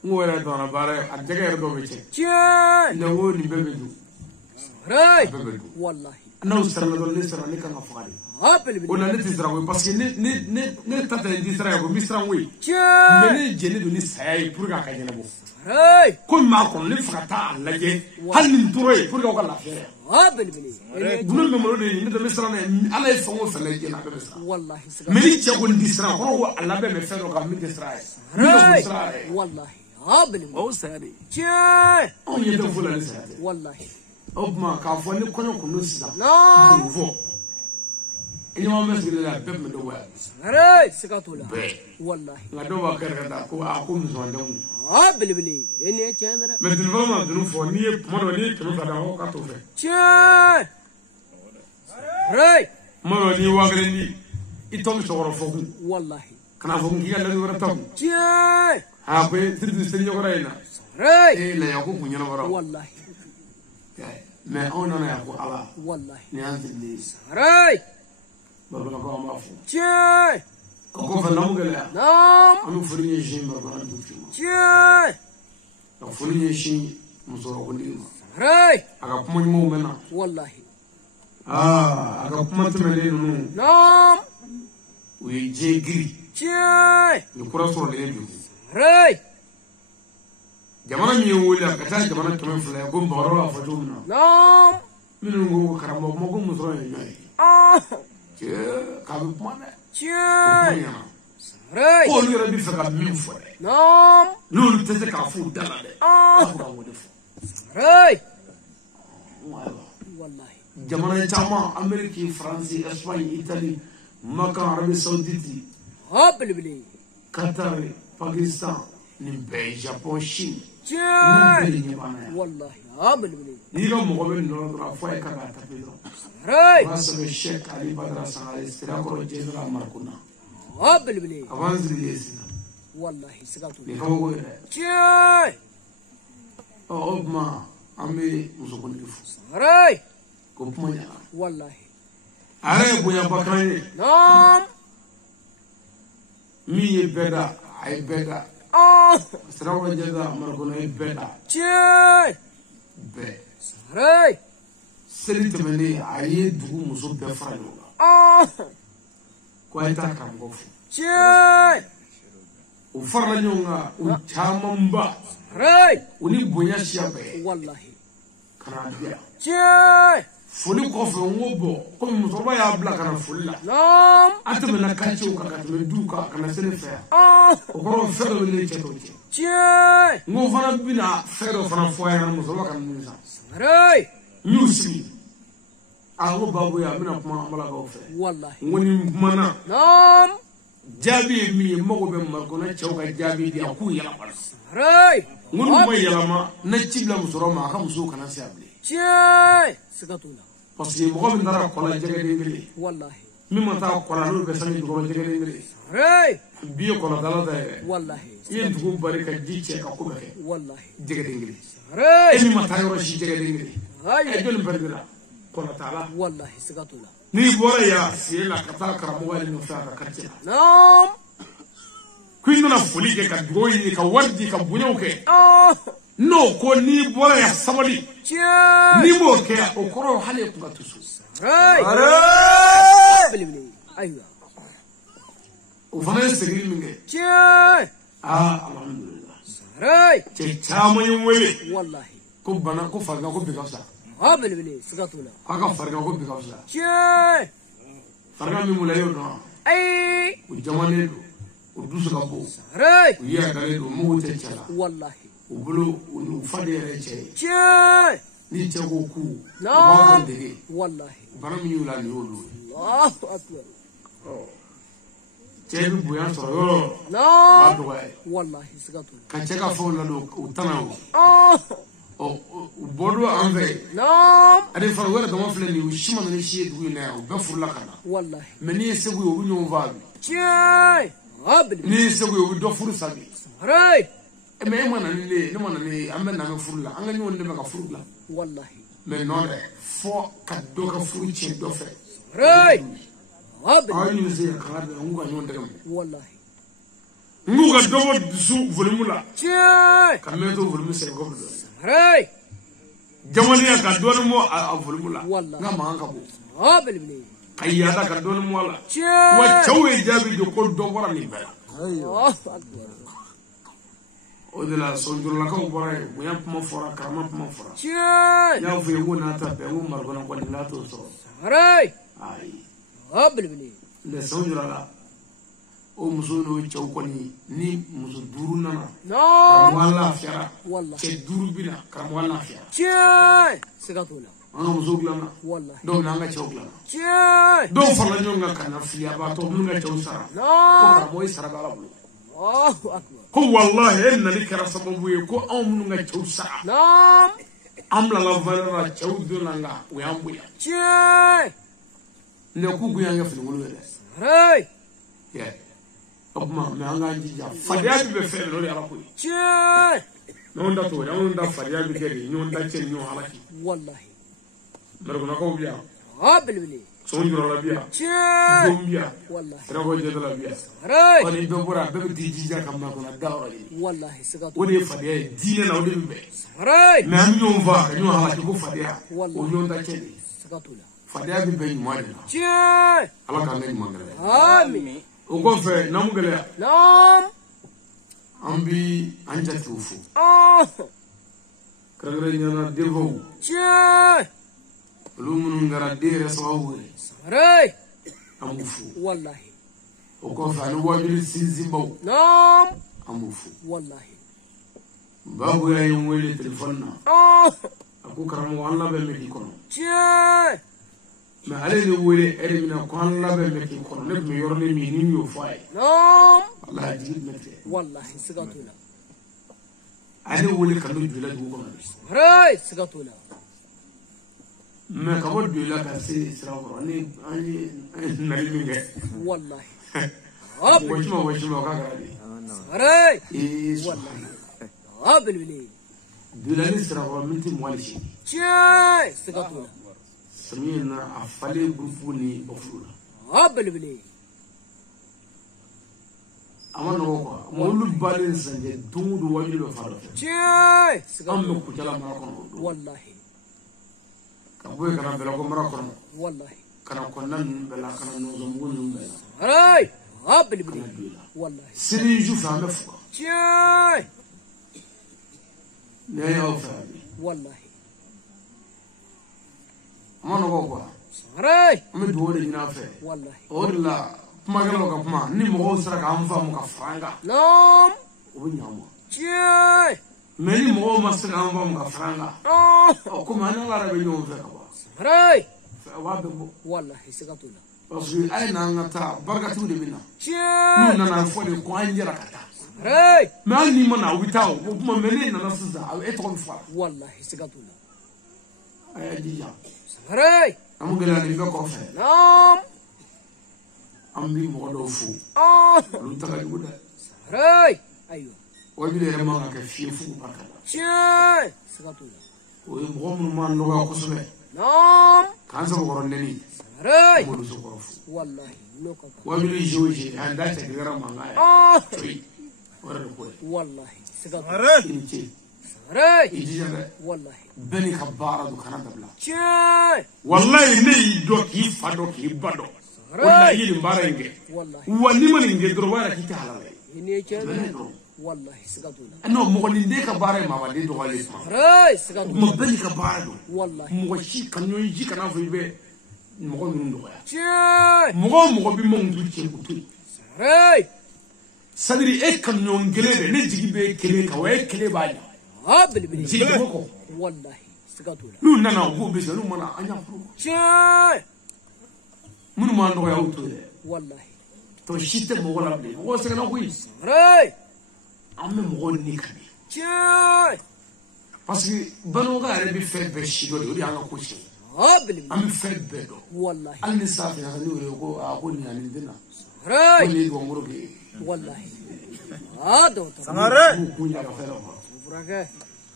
N ko yɛrɛ dɔnna baara ye a jɛgɛ yɛrɛ dɔw bɛ cɛn. Ne ko nin bɛɛ bɛ dun. Hooray. Bɛɛ bɛ dun. Wallahi. N'aw siranna dɔrɔn ne sera ne kan ka faga de. O la ne tɛ siran koyi parce que ne ta tɛ n tɛ siran ye ko n bɛ siran koyi. Mais ne jɛnnen don ni saya ye pour que a ka ɲɛnabɔ. Ko maa kɔnɔ ne fɛ ka taa a lajɛ hali ni n tora yen pour que aw ka lafiya. Dunun bɛ malo de ye ne tɛ bɛ siran n'a ye ala ye fɛn o fɛn lajɛ a bɛɛ bɛ siran. Mais ni cɛ kɔni tɛ siran kɔrɔ ko a labɛn bɛ fɛn dɔ kan min tɛ siran a ye. Min tɛ ko siran a ye. O saya de. Anw ɲɛ tɛ foyi la ni saya tɛ. O tuma k'a fɔ ni kɔɲɔ kun don sisan. K'o fɔ. I ɲɔgɔn bɛ sigilen la bɛɛ tun bɛ dɔgɔya. Bɛɛ. Nka dɔw b'a kɛrɛ ka taa ko ko musomandenw. Mais dunun ma dunun fɔ n'i ye kuma dɔ n'i ye kɛmɛ fila d'a k'a t'o fɛ. Kuma dɔ n'i ye 1000 di i tɔ bɛ sɔgɔrɔ fɔ kun. Kana fɔ kun k'i ka lani wɛrɛ ta kun. A ko siriti seliɲɔgɔnra in na. La ko kun ɲɛnabɔra. Mais anw nana yan ko ala. Ni y'an sirilen ye. Babalakaw an b'a fɔ. O kɔfɛ n'an m'o gɛlɛya. An bɛ foli ɲɛsin Babalaka dugutigi ma. Ka foli ɲɛsin musokɔrɔkuntigi ma. A ka kuma ɲumanw bɛ na. A ka kuma tɛmɛnen ninnu. U ye diɲɛ giri. Ni kura sɔrɔlen bi. Jamana min ye wele a ka taa jamana 200 ye ko Bakɔrɔ b'a fɔ cogo min na. Minnu ko karamɔgɔ ma ko muso ye ɲɔ ye. K'a bɛ kuma dɛ. K'olu yɛrɛ bɛ fɛ ka min fɔ dɛ. N'olu tɛ se k'a fɔ u da la dɛ. Aw ka o de fɔ. Jamana caman Amérique, France, Espagne, Italie, Maka, Arabie Saoudite, Qatar, Pakistan, nin bɛɛ ye Japon, Chine. N'u bɛɛ de ɲɛ b'an na yan. N'i ka mɔgɔ bɛ nɔrɔ dɔrɔn a fɔ a ye k'a b'a taper dɔrɔn. O b'a sɔrɔ Cheikh Ali Badara Sangare Sirakɔrɔ Général Marcona. Avant Zirige Sina. Nin kabako ye dɛ. O tuma an bɛ musokuntigi fo. Ko kuma ɲɛna. A yɛrɛ ye bonyaba kan ye. Min ye bɛɛ da a ye bɛɛ da. Sirakɔrɔ Général Marcona ye bɛɛ da. Bɛɛ. Seli tɛmɛnen a ye dugu muso bɛɛ fara ɲɔgɔn kan. Ko a ye taa karamɔgɔ fo. O farala ɲɔgɔn kan u camanba. U ni bonya siya bɛɛ. Ka na di yan. Foli kɔfɛ n ko bɔ komi musokɔrɔba y'a bila ka na foli la. An tɛmɛna quartier kan ka tɛmɛ duw kan ka na se ne fɛ yan. O kɔrɔ fɛn dɔ bɛ ne cɛ dɔw cɛ. N ko fana bɛna fɛn dɔ fana fɔ a ɲɛna musokɔrɔba ka nimisa. N y'u sigi. A ko babu ye a bɛna kuma an balakaw fɛ. N ko ni kumana. Jaabi ye min ye n mago bɛ Marcona cɛw ka jaabi di a k'u yɛlɛma. N ko n'u ma yɛlɛma ne ci bila musokɔrɔba ma a ka musow kana se yan bilen. Parce que mɔgɔ min taara kɔ la jɛgɛden kelen. Min ma taa kɔ la n'olu bɛ sange jukɔrɔ jɛgɛden kelen. Bi ye kɔlɔdala da yɛrɛ. I ye dugu bari ka ji cɛ ka ko bɛɛ kɛ. Jɛgɛden kelen. E min ma taa yɔrɔ si jɛgɛden kelen. Jɔnni pɛrɛdira kɔlɔ t'a la. N'i bɔra yan sen la ka taa karamɔgɔ yɛrɛ nɔfɛ a ka quartier la. Ko i nana foli kɛ ka dugawu ɲini ka wari di ka bonyaw kɛ. N'o ko n'i bɔra yan sabali. N'i m'o kɛ o kɔrɔ hali e kun ka tusu. O fana ye segin min kɛ. Alhamdulillah. Cɛ caman ye n wele ko bana ko farigan ko bi ka fisa. هابل بلي سقطونا أكا فرقا كو بكافلا شاي فرقا من مولايو نوع أي والجمال ودوس كابو راي ويا كاريدو مو تشلا والله وبلو وفادي رجعي شاي نيتشو كو نعم والله برام يولا نيولو الله أكبر تيجي بويان صاروا نعم والله سقطونا كاتشكا فولا لو وتناو وبودو أنفي نعم أدي فروير دم فلني وشيما من الشيء دوينه وبفر لكنا والله مني يسوي وبنيو فاضي شاي هابل مني يسوي وبدفر سامي راي ما يمانا ني أمنا نفر لا أنا نيوان دم كفر لا والله من نور فو كدو كفر يشين دفع راي هابل أنا يزيد كلام هو نيوان دم والله نو كدو دسو فلمولا شاي كميتو فلمو سيكون راي جماليا كدو نمو فلمولا والله نعم أنكبو هابل بلي أيادا كدو نمو لا شاي وتشوي جابي جوكول دوبرا نيبلا الله أكبر odela sondro la ko boray mo yam mo fora karama mo fora شاي ya fu yego na ta be mo margona ko la to so راي ay هابل بلي le sondro la o muso no chaw ko ni muso duru nana نعم wala fiara والله ke duru bina karam wala fiara شاي سقطونا anga muso glana والله do na nga chaw glana شاي do fala nyonga kana fiya ba to mun nga chaw sara ko نعم karam moy sara bala bulu الله أكبر ko wallahi en li kara sababu ye ko am mun nga chaw sara نعم am la la valera chaw do nga we am buya شاي ne ku gu yanga fi ngulu de راي yeah obma me anga njija fadia bi be fe no ya ko شاي non da to ya non da fadia bi ke ni non da chen ni halaki والله mer ko na ko biya هابل بلي so njuro la biya شاي dom biya والله tra ko je la biya راي ko ni be bura be di jija kam na ko na dawra ni والله سقطونا woni fadia dine na wodi be راي me am nyon va ka nyon halaki ko fadia Wallahi. o nyon da chen سقطونا fadia bi be ni mo de شاي ala ka ngani mangale آمين o ko fe namugale نعم ambi anja tufu kagre nyana devo شاي lumunu ngara dere sawu راي amufu والله oko fani wajiri sinzimbaw نعم amufu والله babu ya yin wele telefon na aku karamu Allah be meki kono شاي ma ale ne wele ere mina ko Allah be meki kono ne mi yorne mi ni yo fay نعم Allah jigit mete والله سقطونا ane wele kanu jula du kono راي سقطونا me ka wod jula ka se isra ko ani ani nali mi nge والله هابل wachima ka garadi راي is والله هابل بلي jula ni isra ko minti mwalishi شاي سقطونا samina afale grupu ni ofula هابل بلي amana ko molu balin sanje dungu wajiri be faro شاي am سقطونا ko jala mara kono والله ka boy kana bela ko mara kono والله kana ko nan bela kana no zo ngun bela راي هابل بلي والله siri ju fa me fu شاي ne ya fa والله amana ko راي am do de ina fe والله orla kuma galo ka kuma ni mo sara ka am fa mo ka franga نعم o nyamo شاي me ni mo ma sara am fa mo ka franga o kuma na la rabe nyon fe ka ba راي wa be bo والله سقطونا parce que ay na ngata barka tu de bina شاي nu na na fo de ko anjera kata راي ما أني من أويتاو وما منين أنا سزا أو إتقون فار والله سقطونا أي ديجا راي أمو قال لي بكوفة نعم أمي مغلوفو لو تقال ولا راي أيوه وجد رمانا كفيه فوق بركة شاي سقطونا ويبغون ما نلقى قصبة نعم كان سبب قرنني راي مولو سقرف والله نوكا وابلي جوجي عندك تقدر ما غاية والله سقطونا إنتي راي إجيجا والله بني خبارة دكانة دبلا شاي والله إني دوك يفادوك يبادو والله يلي مبارنجي والله وني من إنجي دروارا كي تحلالي هني شاي والله سكتونا أنا مغني ديك بارة ما بدي دوالي اسمه راي سكتونا مبني كبارة والله مغشي كانوا يجي كنا في البيت مغني ندوها شاي مغني بيمون تجي كتوي راي سادري كانوا ينقلب نجي بكلي كواي كلي بالي هابل بلي جي بكو والله سكتونا لو نانا هو بيسا لو مانا أنيا فرو شاي منو ما ندوها يوتو والله تو شيت مغلا بلي هو سكنا كويس راي أمي مغني كبير شاي parce que banoga yɛrɛ bɛ fɛn bɛɛ si dɔ de o de y'an ka ko tiɲɛ an bɛ fɛn bɛɛ dɔn والله hali ni sa fɛnɛ n'o ye ko a ko nin ani den na ko راي nin ye gɔngɔrɔ kɛ والله هذا sangare k'u kun ɲaga fɛn dɔ ma فرقه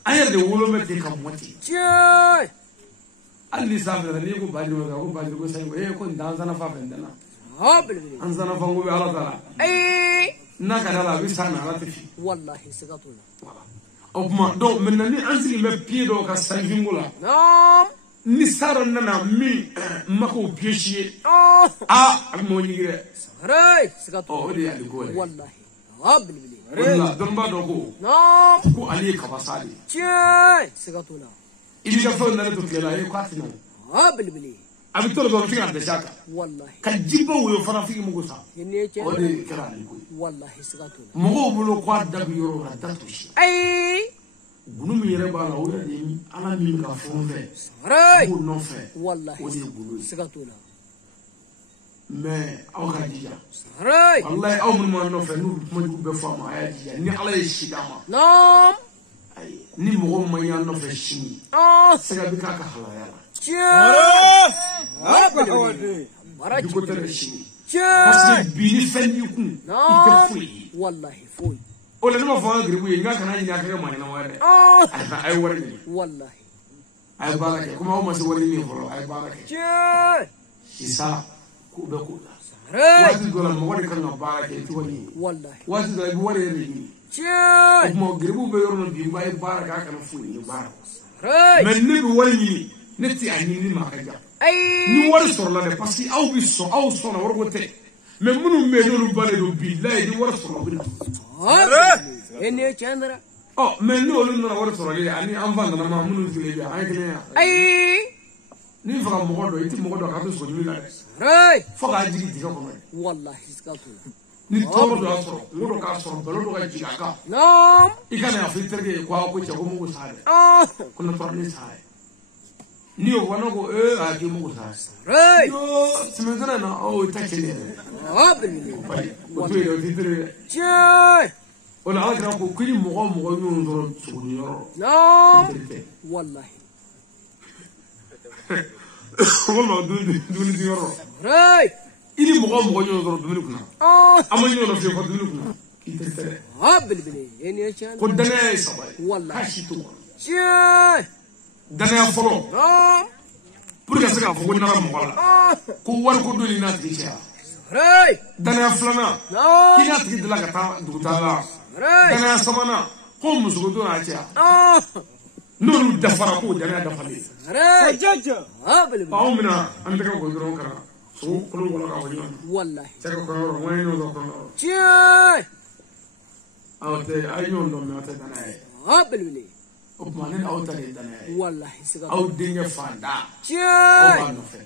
an yɛrɛ de wolo bɛ ten ka mɔ ten شاي hali ni sa fɛnɛ n'i ko baji ma ko baji ko sanyi ko nin t'an zana fa fɛ nin na هابل بلي an zana fa ko bɛ ala ta la اي n'a ka da la a bɛ sa na ala tɛ fi والله سكتونا voilà o kuma donc maintenant ni an sigilen bɛ pied dɔw ka sanfinko la نعم ni sa dɔ nana min ma k'o pied si ye a bɛ mɔgɔ ɲigi dɛ راي o سكتونا de y'ale ko ye والله هابل بلي wala dɔnniba dɔ ko نعم ko ale ye kabasa de ye شاي سكتونا i b'i ka fɛnw nalen to tile la e k'a tɛna o هابل بلي a bɛ to dɔrɔn f'i ka dɛsɛ a kan والله ka jiba woyo fana f'i mugu sa ينيتش o de kɛra ale ko ye والله سكتونا mɔgɔw bolo k'a da bɛ yɔrɔ la da to si اي gunu min yɛrɛ b'a la o yɛrɛ de ye ala min bɛ ka fɛn fɛ راي b'o nɔfɛ والله o de ye gunu ye سكتونا mais aw ka jija راي walayi aw minnu b'an nɔfɛ n'u kumajugu bɛɛ fɔ a ma a y'a jija ni ala ye si d'a ma نعم ayi ni mɔgɔ ma y'an nɔfɛ sini sɛgɛ bɛ k'a ka halaya la شاي هابل بلي bi ko tɛ dɛ sini شاي parce que bi ni fɛn b'i kun i tɛ foyi ye والله فوي o la ne ma fɔ an ka giribu ye n ka kana ɲini a ka kɛ maa ɲɛnama ye dɛ a ye wari ɲini والله a ye baara kɛ komi aw ma se wari ɲini fɔlɔ a ye baara kɛ شاي sisa ko bɛɛ k'o la راي waati dɔ la mɔgɔ de kan ka baara kɛ i tɛ wari ɲini والله waati dɔ la i bɛ wari yɛrɛ de ɲini o شاي tuma giribu bɛ yɔrɔ min bi n b'a ye baara kɛ a kana foyi ɲini baara راي mais ne bɛ wari ɲini ne tɛ a ɲini ni maa ka jan اي ni wari sɔrɔla dɛ parce que aw bɛ sɔn aw sɔnna wari ko tɛ mais minnu bɛ yen n'olu balen don bi layi ni wari sɔrɔla u bɛ na هابل ينيتش اندرا ɔ mais ni olu nana wari sɔrɔli ani an fa nana ma minnu sigilen bɛ yan an ye kelen ye yan اي n'i bɛ fɛ ka mɔgɔ dɔn i tɛ mɔgɔ dɔn k'a bɛ sogo ɲimi la dɛ راي fo k'a jigin dingɛ kɔnɔ ye والله سكتونا ni tɔɔrɔ dɔ y'a sɔrɔ kungo dɔ k'a sɔrɔ nkalon dɔ ka jigin a kan نعم i kana y'a fɔ i terikɛ ye ko a ko cɛ ko mugu sa dɛ ko ne tɔɔrɔ ne sa dɛ n'i y'o fɔ ne ko a k'i mugu sa راي yoo simɛntɛrɛ na ɔ o ta cɛ de yɛrɛ هابل bali o to yen o t'i teri dɛ شاي o la ala kɛra ko k'i ni mɔgɔ o mɔgɔ ɲɔgɔn sɔrɔ sogo ni yɔrɔ i نعم teri tɛ والله walima dumuni di yɔrɔ راي i ni mɔgɔ o mɔgɔ ɲɔgɔn sɔrɔ dumuni kunna an ma ɲɔgɔn dɔ f'i ye ko dumuni kunna k'i teri tɛ dɛ هابل بلي ينيتش ko danaya ye saba ye والله k'a si to kɔnɔ شاي danaya fɔlɔ نعم pour que ka se k'a fɔ ko nara mɔgɔ la ko wari ko don ni n'a tigi cɛya راي danaya filanan k'i نعم n'a tigi dila ka taa dugutaa la راي danaya sabanan ko musogo don n'a cɛya n'olu dafara k'o danaya dafalen راي هابل بلي anw bɛna an tɛgɛ ko dɔrɔn ka na sogo kolo wɔlɔ k'a fɔ ɲɔgɔn na والله tɛgɛ kɔnɔyɔrɔ ŋɔni ɲɔgɔn sɔrɔ kɔnɔyɔrɔ شاي aw tɛ a ye ɲɔgɔn dɔn mɛ aw tɛ danaya ye هابل بلي o tuma ne n'aw ta de ye danaya ye والله سكتونا aw denkɛ fanda aw شاي b'a nɔfɛ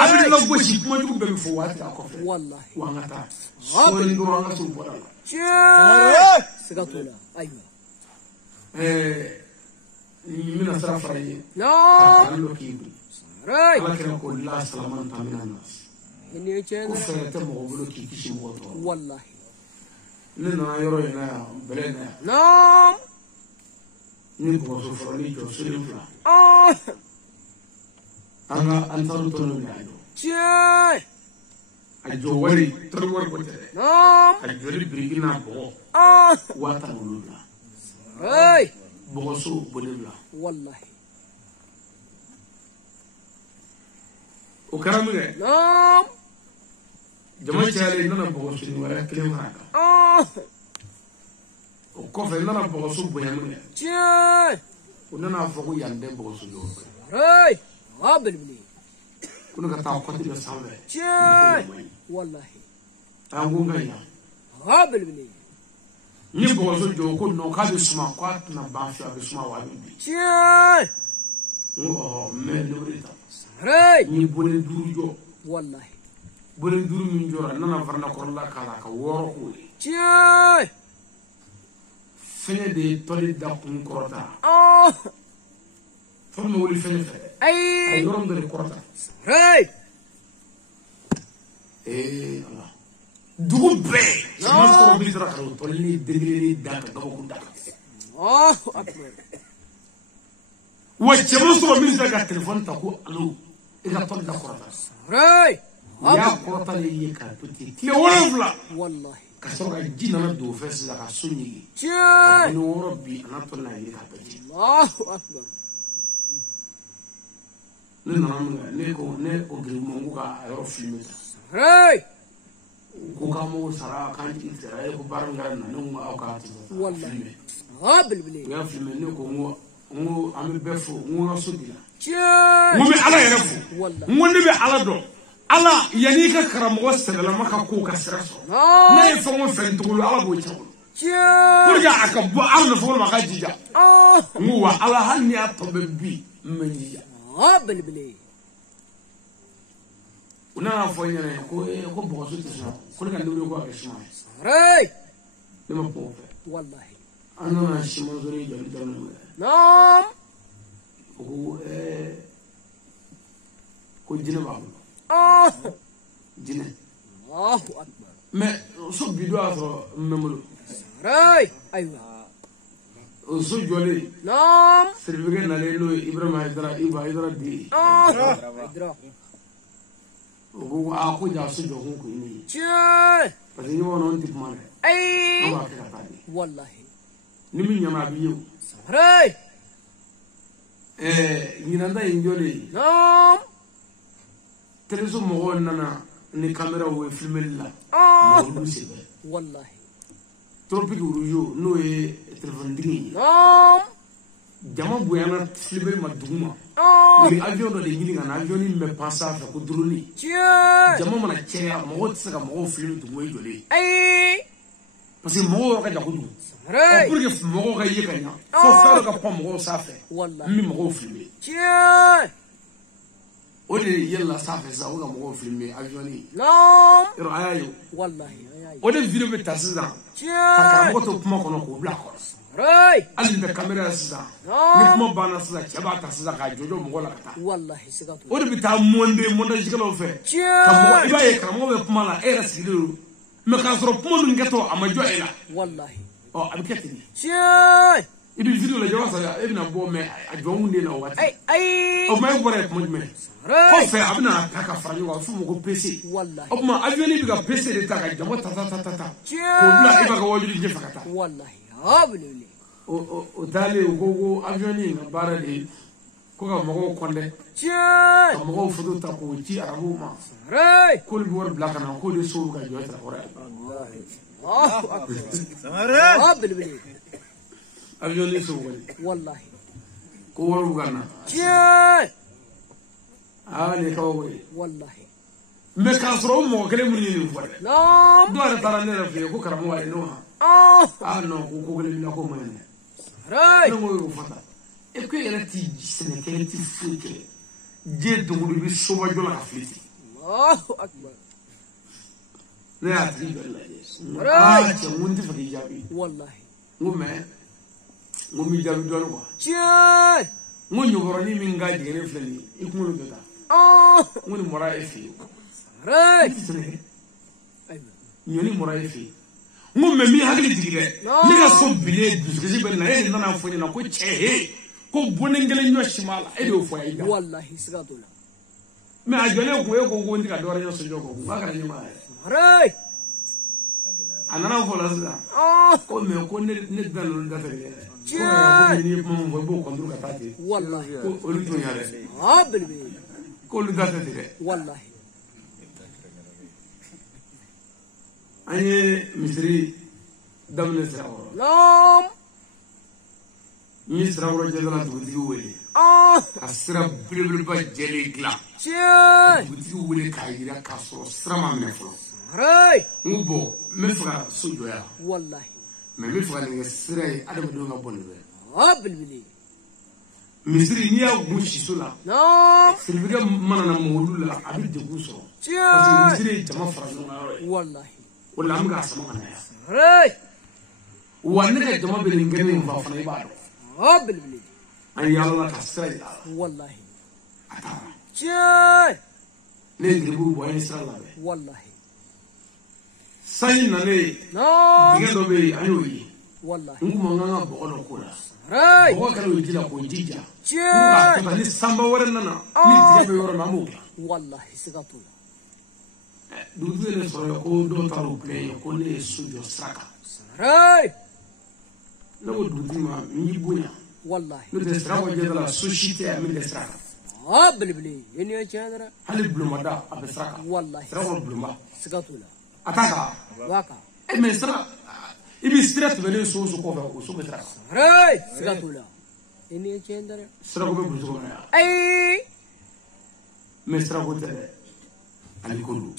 a bɛ راي lagosi kumajugu bɛɛ bɛ fɔ waati a kɔfɛ والله wa an ka taa sɔɔni dɔrɔn an ka so bɔra la شاي سكتونا ايوه n bɛna sira fara i ye k'a نعم kalan dɔ k'i bolo راي ala kɛra ko la salaman tamina na ينيتش ko اندرا fɛɛrɛ tɛ mɔgɔ bolo k'i kisi mɔgɔ tɔɔrɔ والله ne nana yɔrɔ in na yan bɛlɛ in na yan نعم ni bɔgɔso fɔlɔ ni jɔ soden fila an taara tɔnɔ min a jɔ شاي a jɔ wari tɔnɔ wari ko tɛ dɛ نعم a jɔli biriki n'a bɔgɔ 7,000 راي bɔgɔso bɔlen fila والله o kɛra min kɛ نعم jama cayalen n nana bɔgɔso ni wɛrɛ kelen fara kan o kɔfɛ n nana bɔgɔso bonya min kɛ شاي o nana fɔ ko yan tɛ bɔgɔso jɔ راي هابل بلي ko ne ka taa kɔti dɔ sanfɛ شاي والله an ko n ka yan هابل بلي ni bozo jo ko no ka de suma ko na ban fi abi suma wa bi Tiens. ngo me no rita Hey. ni bole duru jo Wallahi. bole duru min jora nana farna ko la kala ka woro ko Tiens. fene de toli da kun korota Oh. forme woli fene fe ay Ay. yorom de korota Hey. Allah dugu be sama ko bi dara ko toli degre da ka ko kunda Oh, akbar. wa jama so min da ka telefon ta ko alo ila toli da korota Hey. ya korota le yi ka petit ti wala Wallahi. ka so ka jinna do fe sa ka sunyi Tiens. ni woro bi ana toli na yi ka petit Allahu akbar. ne nana ne ko gri mongu ka ayro filme Hey. ko ka mo sara kan ti sara ko barangara na no ma ka ti Wallahi. Habil bili. ya filme ne ko ngo am be fo ngo so bila Tiens. ngo me ala yere fo Wallahi. ngo ne be ala do ala yani ka karamo sala maka ko ka sara so Oh. ne fo mo fe ntulu ala bo cha Tiens. pour ya aka bo ala fo ma ka jija Oh. ngo wa ala hanni atobe bi menjiya Habil bili. una fo nyane ko bo so ti so ko ka ndure ko ka shima Hey. ne ma po fe Wallahi. ana shima zuri jali dama Naam. ko jine ba Oh. jine Allahu akbar. mais so bido afro memolo Hey. Aywa. so jole Naam. servege na le no ibrahima idra di Oh. Idra. ko a ko ja so jo ko ni Tiens. parce que ni wono on tip male Ay. aba ka tadi Wallahi. ni min nyama bi yu Hey. ni nanda injole Naam. teleso mo nana ni camera wo filmer la Oh. mo lu sebe Wallahi. tropique rouge no e téléphone dingi Naam. jama buyana filmer ma duguma Oh. ni avion do de ngini na avion ni me pensa fa ko drone Tiens. jama mana chere mo tsaka mo film dugo jole Ay. parce que mo ka jakudu Hey. pour que mo ka yekanya faut faire ka pom mo sa fait Wallahi. mi mo filmer Tiens. o de yella sa fait ça o ka mo filmer avion ni Naam. ro ayayo Wallahi. Ay. o de video be tasida ka Tiens. mo to kuma kono ko bla ko Hey. ali be camera sida ni kuma bana sida chaba tasida ka jojo mo la kata Wallahi. Sigatu. o de be ta monde jikalo fe ka mo Tiens. iba ye ka mo be kuma la era sigido me ka soro kuma nun gato amajo ela Wallahi. o abikati Tiens. ibi video la jawa sa ibina bo me ajo hunde na wati Ay. Ay. o may bore ko me ko Hey. fe abina taka farani wa fu mo ko PC Wallahi. o ma avion bi ga PC de taka jamo ta ko Tiens. bla iba ga wajuri je fakata Wallahi. Habil. o dale ko avion ni na bara de ko ga mo ko konde Tiens. ka mo fudu ta ko ci arabu ma Hey. ko bi wor black na ko de so ga jota ora Allahu akbar. Habil. avion ni so wali Wallahi. ko wor gana Tiens. ne ka wori Wallahi. me ka soro mo kele mun ni fode Naam. do ara tara ne rafi ko karamo wa no Oh. no ko kele mi na ko mane Hey. no mo fata e ko era ti sene kele ti fuke je do bi soba jola ka fliti Allahu akbar. ne a ti bella je mun ti fati jabi Wallahi. ngumi jabi do ko Tiens. ngo nyoboro ni min gaji ne flani e ko lo dota Oh. ngoni mora e fi Hey. aywa nyoni mora e fi ngumme mi hakili digire ni ga so bile duskisi ben na e nana fo ni na ko che ko bonengele nyo shimala e do fo ya ida Wallahi. Sigatu. me a jole ko e ko ndi ka do ra so jogo ko ga ni ma Hey. anana fo la sa Oh. ko me ko ne dalo da fere ko Tiens. ni mo bo ko ndu ka tati Wallahi. ko o lu to yare Habil. ko lu da tati Wallahi. anye misri damne sira woro Naam. ni sira woro je dala dugutigi wele Oh. ka sira bilbil ba jeli gla Tiens. dugutigi wele ka yira ka soro sira ma mene folo Hey. ngubo me faga sojo ya Wallahi. ممي فغاني سري أدم دونا بوني بالبلي مصري نيا غوشي سولا نعم سلفيكا مانا مولولا أبيد جوسو بس مصري جماعة فرنسا والله ولا أمك أسمع أنا ري وانا جماعة بلينجني مفافنا يبادو بالبلي أن يالله كسري والله أتارا جاي نيجيبو بوين سرلا والله ساين ناني نعم ديجا دوبي أيوي والله نقوم نعنا بقولنا كورا ري بقول كانوا يجيلا كونجيجا جاي نقول سامبا ورنا نيجي بيورنا مامولا والله سكتولا دوتي نسوي كو دوتارو بلاي كو نسوي سراكا ري نقول دوتي ما ميبونا والله نقول سراكا جدلا سوشيتي أمين سراكا بالبلي إني أشهد هل بلومادا أبسراكا والله سراكا بلوما سكتولا أتاكا واقع من سراكا إبي ستريت بني سوسو كوفا وسوق سراكا ري سكتولا إني أشهد سراكا بلوزونا أي من سراكا تلا على كله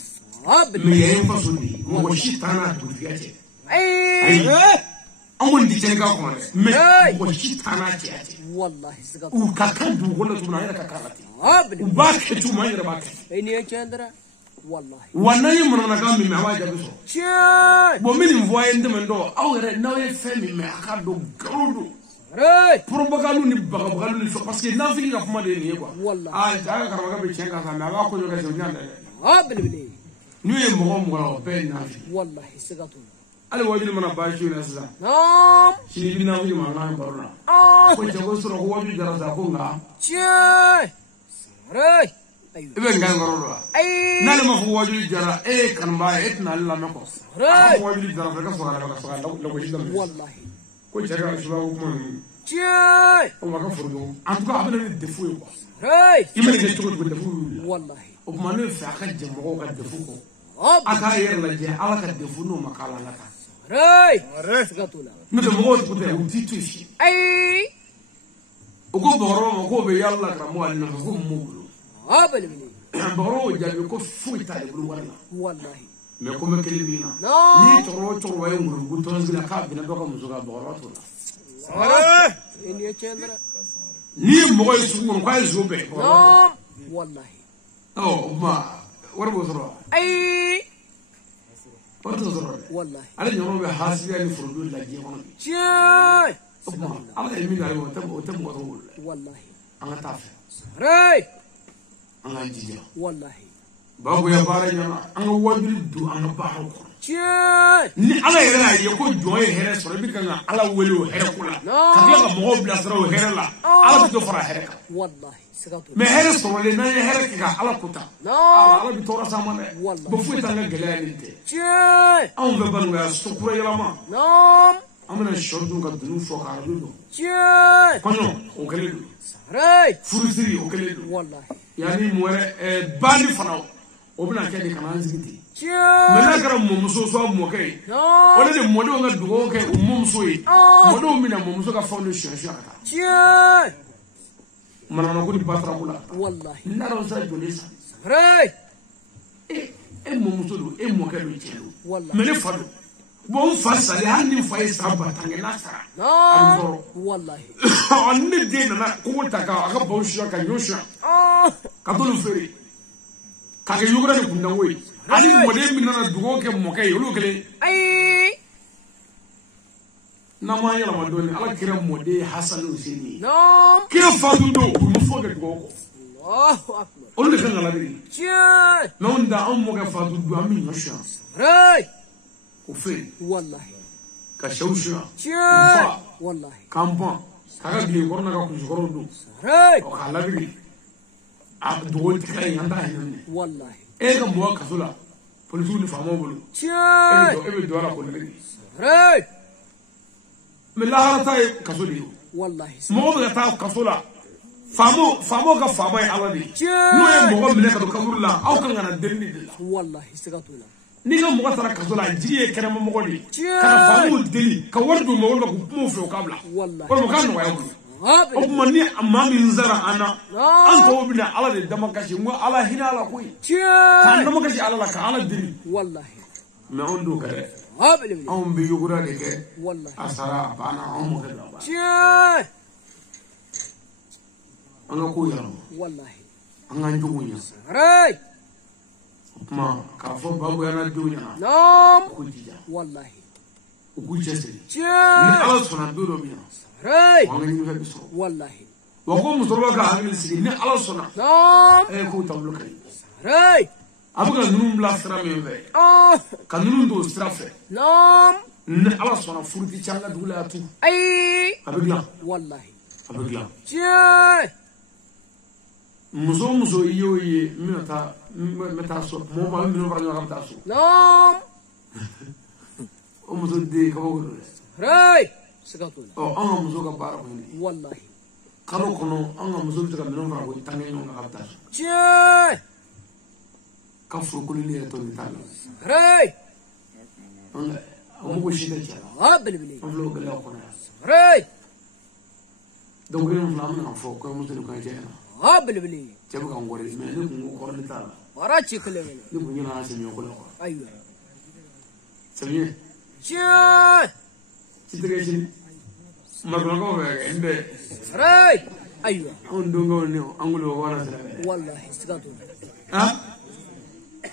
بالبلي ميين فصولي موشي تانا بودياتي أي أول دي تنقا كمان موشي تانا تياتي والله سكتولا وكاكان دوغولا تبنايا كاكالاتي بالبلي وباك تو ما يرباك إني أشهد والله وانا يمنا نغامي مواجه بسو شاي ومن فواي ندمندو او غير ناوي فمي ما اكادو غرودو ري بروباغالو ني بغاغالو ني باسكو نافي غاف دي ني كوا والله جاغا كارباغا بيتشنكا سامي ابا كو يوغا جونيان بالبلي ني مغو بين نافي والله سكتولا على وجه من باشو نسلا نعم شي بينا وي ما نان بارونا كو جاغو سرو هو بي جرا كونغا شاي ري ايوه ابن غان غرودو اي نال ما فو وجه جرا كان باي اتنا لا مكو ري وجه جرا فكا سوغا لو وجه دم والله كو جاغا شباب كمان شاي o ma ka furu an ko abana ni defu ko ري imani ke to ko defu والله o ma ne fa ka je mo ka defu ko aka yer la je ala ka defu no makala la ka ري سكتولا no de mo ko de o titu fi اي o ko boro mo ko be yalla ka mo al na ko mo bulu بالبلي boro ja be ko fu ta de bulu wala والله me ko me kelibina ni toro wayo nguru bu to ngila ka bina do ka mo ga boro to إني أشهد ni mo ko su mo ko zo be نعم والله oh ma wara bo so أي wato so والله ala nyono be hasiya ni furu la je kono شاي ala ilmi na yo tam ko والله anga taf ري anga jija والله babu ya bara nyama anga wajuri du anga baro ko شاي ni ala yere na ye ko joye here so bi kan ala weli o here kula ka ga mo bla sara o here la ala bi to fara here ka والله سكتولا me here so le na ye here ka ala kuta نعم ala bi tora sama ne والله bu fu tanga gelani te شاي an be ban ga so kura yala ma نعم amana shodu ga dunu fo ka du شاي kono o kele du ري furusiri o kele du والله yani moere bandi fana o bina ke de kana zigiti شاي mena kara momuso so amoke نعم wala de modo nga dugo ke momuso yi modo mina momuso ka foundation shaka شاي manana ko di batra kula والله ndaro sa jolisa ري momuso do moke do chelo والله mele fado bon fasale hanni fay sabba tange nasara نعم والله onni de na ko taka aka bon shaka nyosha ka to feri ka ke yugura ni kunda woyi ani mode mina na dugo ke moke yolo kele أي na ma yala ma doni ala kira mode hasan useni نعم kira fadu do mo fo ke dugo ko الله أكبر olu kan ngala diri شاي na onda am mo ke fadu do am nyosha ري ko feri والله ka shawsha شاي والله kampa kaga gile korna ka kujoro do ري o kala diri a do kai anda hinne والله ega mo ka sula polisu ni famo bulu شاي ebe do ala ko diri ري me la harata ka suli والله mo ga ta ka sula famo ka famo ay ala di no e mo go mele ka do kaburla aw kan ngana denni dilla والله سكتولا ni ga mo tara ka sula jiye kere mo go di ka famo deli ka wardu mo wala ko mo fe kabla والله ko mo kan no wayo هابل o kuma ni amma min zara ana نعم an to bina ala de dama kashi mo ala hina ala koy شاي kan dama kashi ala la ka ala deli والله me on do kare أم بيجورا لك والله أسرع أنا أم كذا شيء أنا كويرم والله أنا نجومي راي ما كافو بابو أنا جوينا نعم كويجا والله وكويجا سري شيء نألس فنا دورو بينا راي وأنا نيجي بسوا والله وقوم مصروفك هذا سري نألس فنا نعم كوي تبلو كريم راي أبغى نوم بلا سرا من في كنوم دو سرا في نعم نألس فنا فرتي شانغ دولا تو أي أبغى والله أبغى شيء muso iyo ye meta so mo ba mi no ba no ka so نعم o muso de ka bo راي سكاتون o an muso ka bara ko ni والله kalo kono an muso de ka mi no ba ko tange no ka ta so شيء ka furu ko ni to ni ta راي an o mo ko shi de jara قابل بلي an lo gala ko na راي donc ni flam na fo ko muso de ko jena قابل بلي jabu kan gore me ni ko ko ni ta وراتشي كلمة ni ko ni na se mi ko la ko أيوة sabiye شيء situation maglango be inde راي أيوة on dongo ni angulo wala sala والله سكاتون ها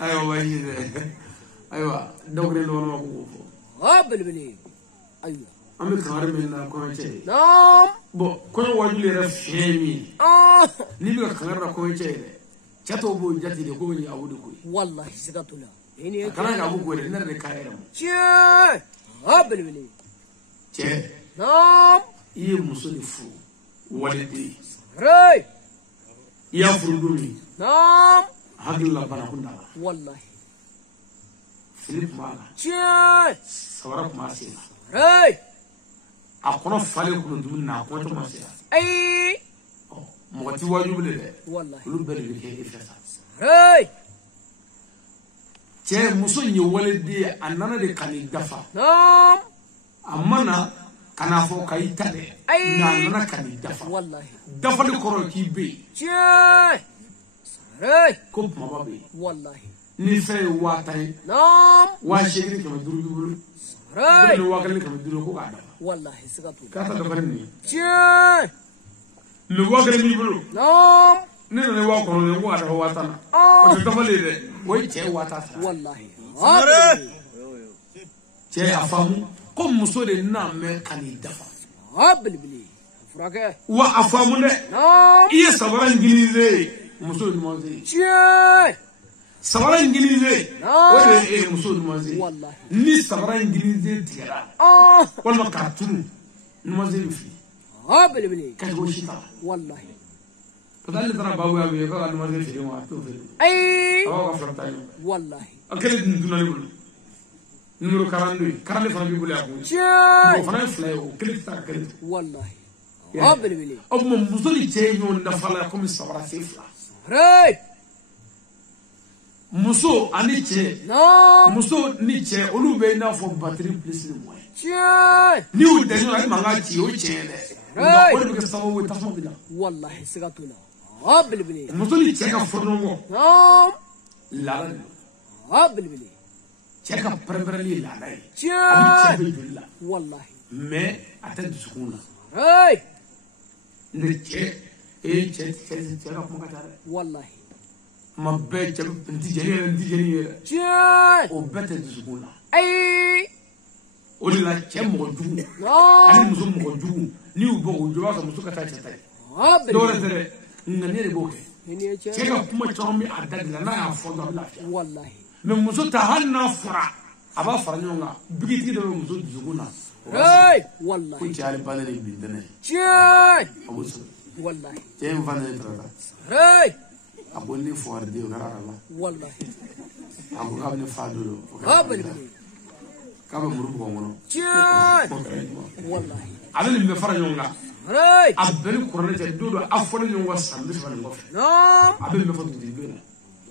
ايوه باي ايوه دوغري لو ما كو قابل بلي أيوة ام كار من لا كو تشي نعم بو كون واجلي رفيمي ni bi ka ngara ko tshele chato bo jati de ko ni awudu ko والله سكاتون هني kana ga bu ko de na de kaira mo شيء قابل بلي che نعم iye muso de fu walidi راي ya furudumi نعم hagilla bana kunda والله philip mala شيء sawara kuma sina راي akono fale ko dum na ko to masina أي mo ti wajubule de والله lu bele ke ifasa راي che muso ni walidi anana de kali dafa نعم amana kana fo kai tade Ay. na nana kali dafa والله dafa de koro ki be شيء راي ko mama be والله ni fe watai نعم wa shegri ke duru bi bulu راي ni wa kali ke duru ko ga dafa والله سكاتون ka ta dafa ni شيء ni wa kali mi bulu نعم ni ne wa ko ni wa dafa watana o to dafa le de wo che wata والله قابل che afamu ko muso de na me kali dafa قابل بلي فراكه wa afamu de نعم iye sabara ngilize muso ni mo ze شيء sabara ngilize Ah. o de muso ni mo ze والله ni sabara ngilize tira wala katunu ni mo ze fi قابل بلي ka go shita والله kadali tara babu ya be ka ni mo ze fi ma to fi أي awa ka frata ni والله akele din dunali bulu numero 42 42 fana bi bulu ya ko شيء fana fly o kele ta kele والله قابل بلي o mo muso ni che nyon da fala ko mi sabara sefla راي muso ani che نعم muso ni che olu be na fo battery plus ni mo شيء ni o de no ma nga ti o che ne Right. o de ke sawo we tasmo bila والله سكاتون قابل بلي muso ni che ka fo no mo نعم la la قابل بلي che ka prembrali la la abi che شيء be bila والله mais ata du sukuna راي ne che che ka mo ka tare والله ma be che ndi jeni شيء o bete du sukuna أي o de la che mo jugu نعم ani muso mo jugu ni u bo o jowa ka muso ka ta che tai قابل dole بلي tere ngane de boke هني che شيء ka kuma chombi adadila na ya fo do lafiya والله mais muso ta hanna fura aba fara nyonga bigiti de muso zuguna راي ko والله ci ali banere bindene شيء abuso والله je mfane trata راي abonni fuar de ngara la والله abu ka ne faduro قابل بلي ka ba muru ko ngono شيء والله abeli me fara nyonga راي abeli kurane je dodo afole nyonga sambe fara ngof نعم abeli me fatu di bela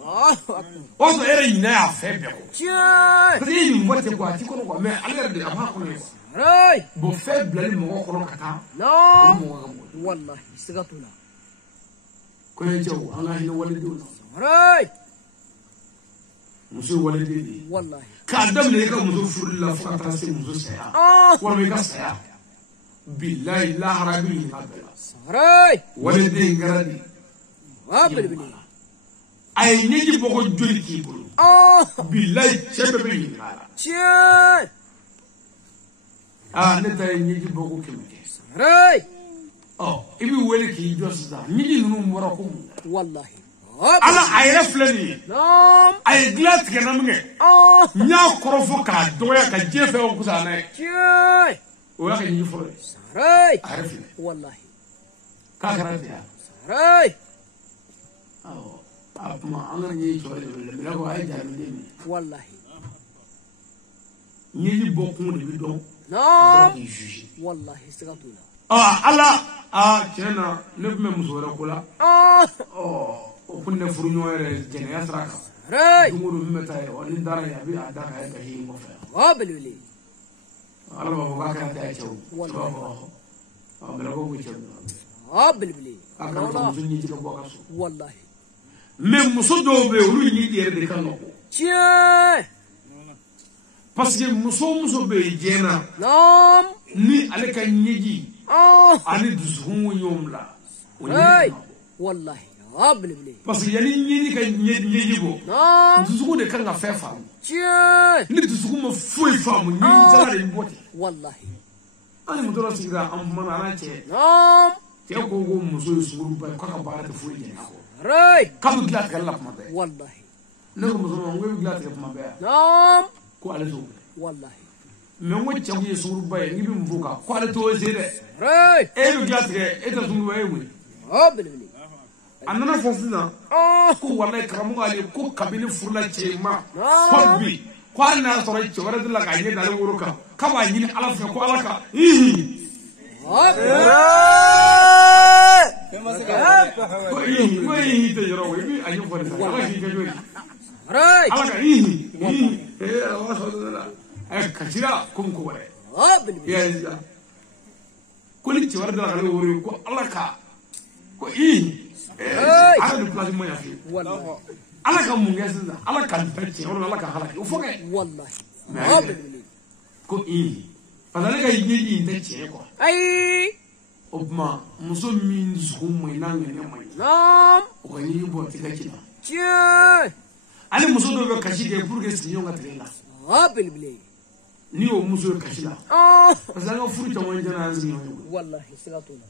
الله أكبر oso era ina ya febe ko شيء tadi ni mbote ko ati ko ko me alere de aba ko ne راي bo faible ni mo ko kata نعم mo ga mo والله سكاتون ko ne jaw anga hino wali do راي muso walidi wallahi ka damle ka muso furilla fa ta se muso saya wa me ka saya billahi la harabi ngabela sarai walidi ngaradi abelbele ay ñi boko jori ki bulu billahi chebe be ngala chien ne tay ñi boko kemete sarai ibi wele ki jossa ñi nunu mora ko wallahi ala ayra flani nam ay glat ke namnge nya korofo ka doya ka jefe o kusana chien o ya ka ñi fo sarai arfi wallahi ka garantia sarai ma angara ñi chore le la ko ay jaru ni wallahi ñi bokku de bi do nam wallahi sigatula ala chena ne me musora kula o kunne furu ñoyere jene yasraka sarai dumudu meta o ni dara ya bi adaka ay ka hingo fa abelbele ala ba ba ka ta cew wallahi mela ko ko cew abelbele aka ko musu ñi ci ko bokaso wallahi même muso do be olu ñi yere de kan ko chien parce que muso be jena nam ni ale ka ñeji ani dusuhun ñom la sarai wallahi abelbele parce que yani ñi ka ñeji bo nam dusuhun de kan ga fe fam chien ni dusuhun ma foi fam ni jala de bote wallahi ani mo do sigira am mana na che nam ke ko go muso suguru ba ko ka bara de foi jena ko sarai kam glat ka la ma be wallahi ne ko muso ngo glat ka ma be nam ko ale so wallahi mais ngo che ko suguru ba ni bi mbuka ko ale to se de sarai e glat ke e ta suguru ba e mu abelbele anana fofina ko wallahi karamu ali ko kabini furla chema ko bi ko na soro ci wara dilla ka ni dal wuruka ka ba ni ala fe ko alaka ko te yoro we bi ayu fo sa ala ki ka jori sarai alaka ala so dala ay ka jira kum ko wala abelbele ya ko ni ci wara dilla ka wuru ko alaka ko ala du place mo ya fi wallahi ala ka mun gesa ala ka tacce wala ala ka halaki o foke wallahi abelbele ko fadale ka yiji tacce ko ai obma muso min zuhum mai nan ne mai nam o ka yi bo ti ka kina chien ali muso do be kashi ke pour que sinyo nga trela abelbele ni o muso kashi la parce que nga furu ta won jana ngi wallahi sigatula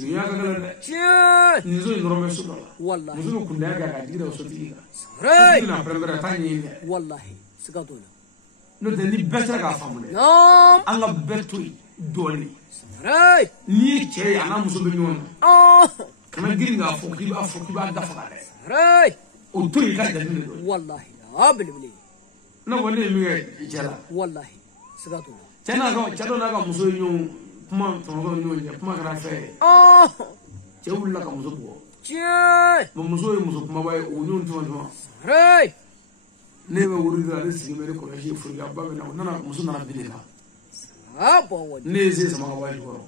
ya ka gala chien ni zo ndoro me so do wallahi muso ko ndaya ga dira o so ti sarai na prendere tani wallahi sigatula no de ni betra ga famu ne nam anga betu doli sarai ni che ana muso be nyon kana giringa fo ki ba da fa le sarai o to yi ka da ni do wallahi abelbele na woni mi e jela wallahi sigatula chana ga chado na ga muso nyon kuma to ga nyon je kuma kana fe che ulla ka muso bo chien mo muso kuma ba o nyon to sarai ne be wuri da le sigi mere ko je furga ba be na muso na bideka abo wadi ne zai sama ga wai ko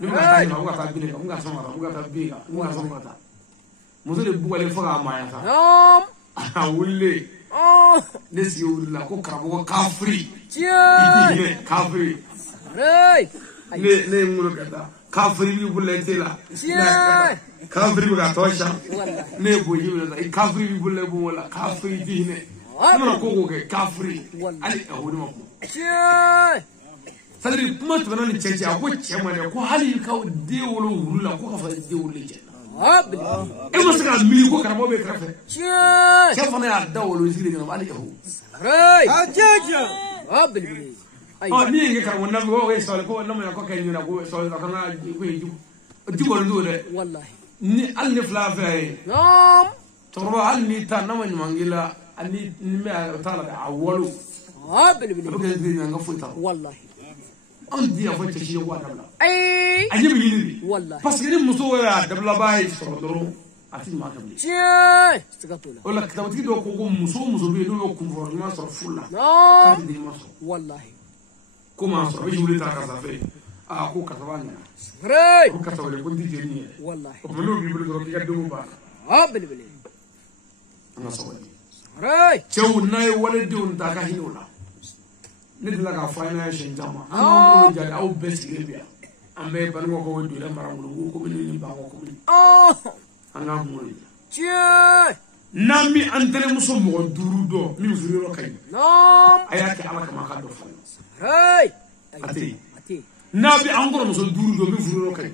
ni ma ta ni ma ta bideka mun ga sama ta mun ga ta biga mun ga sama ta muso de bugale fa ga ma ya ta nam wulle ne sigi wulla ko karabo ko kafri chien kafri sarai ne nguro kata kafri bi bulle tela kafri ga tosha ne boji bi kafri bi bulle bo wala kafri dine no ko ke kafri ali ahudi ma ko chien sadri kuma to nan cece ko cema ne ko hali ka de wolo wulula ko ka fa de wulle je abelbele e mo saka mi ko karamo be krafe chien ke fa na ya da wolo zile ne ali ahu sarai ajaja abelbele ni nge karamo na go we so ko na mo ko kay nyuna ko so ka na ko yi di wolo do de wallahi ni alni fla fe nam to ro alni ta na mo mangila ani ni me ta la awolo abelbele ko ke ni nga fuita wallahi on dia fo ci ci yo dabla ai aje bi ni wallahi parce que ni muso wa dabla bay so do ati ma kabli chien sigatula wala kitabati do ko muso be do ko conforme so fulla nam kadi ni maso wallahi kuma so be juli ta ka sa fe ko ka sabanya sarai ko ka sabale ko ndi ni wallahi ko no bi do ki gaddo ba abelbele na so wadi cɛw n'a ye waledenw ta ka hinɛ o la ne delila k'a fɔ a ɲɛna siɲɛ caman an b'an bolo jari aw bɛɛ sigilen bi yan an bɛɛ ye Banikɔkaw ye Dɔlɛ Marabolo komini ni Bakɔ komini an k'an kunkolo dilan n'an bɛ an tɛnɛmuso mɔgɔ 5 dɔn min furuyɔrɔ ka ɲi a y'a kɛ Ala kama a ka dɔ falen a tɛ yen n'a bɛ an kɔrɔmuso 5 dɔn min furuyɔrɔ ka ɲi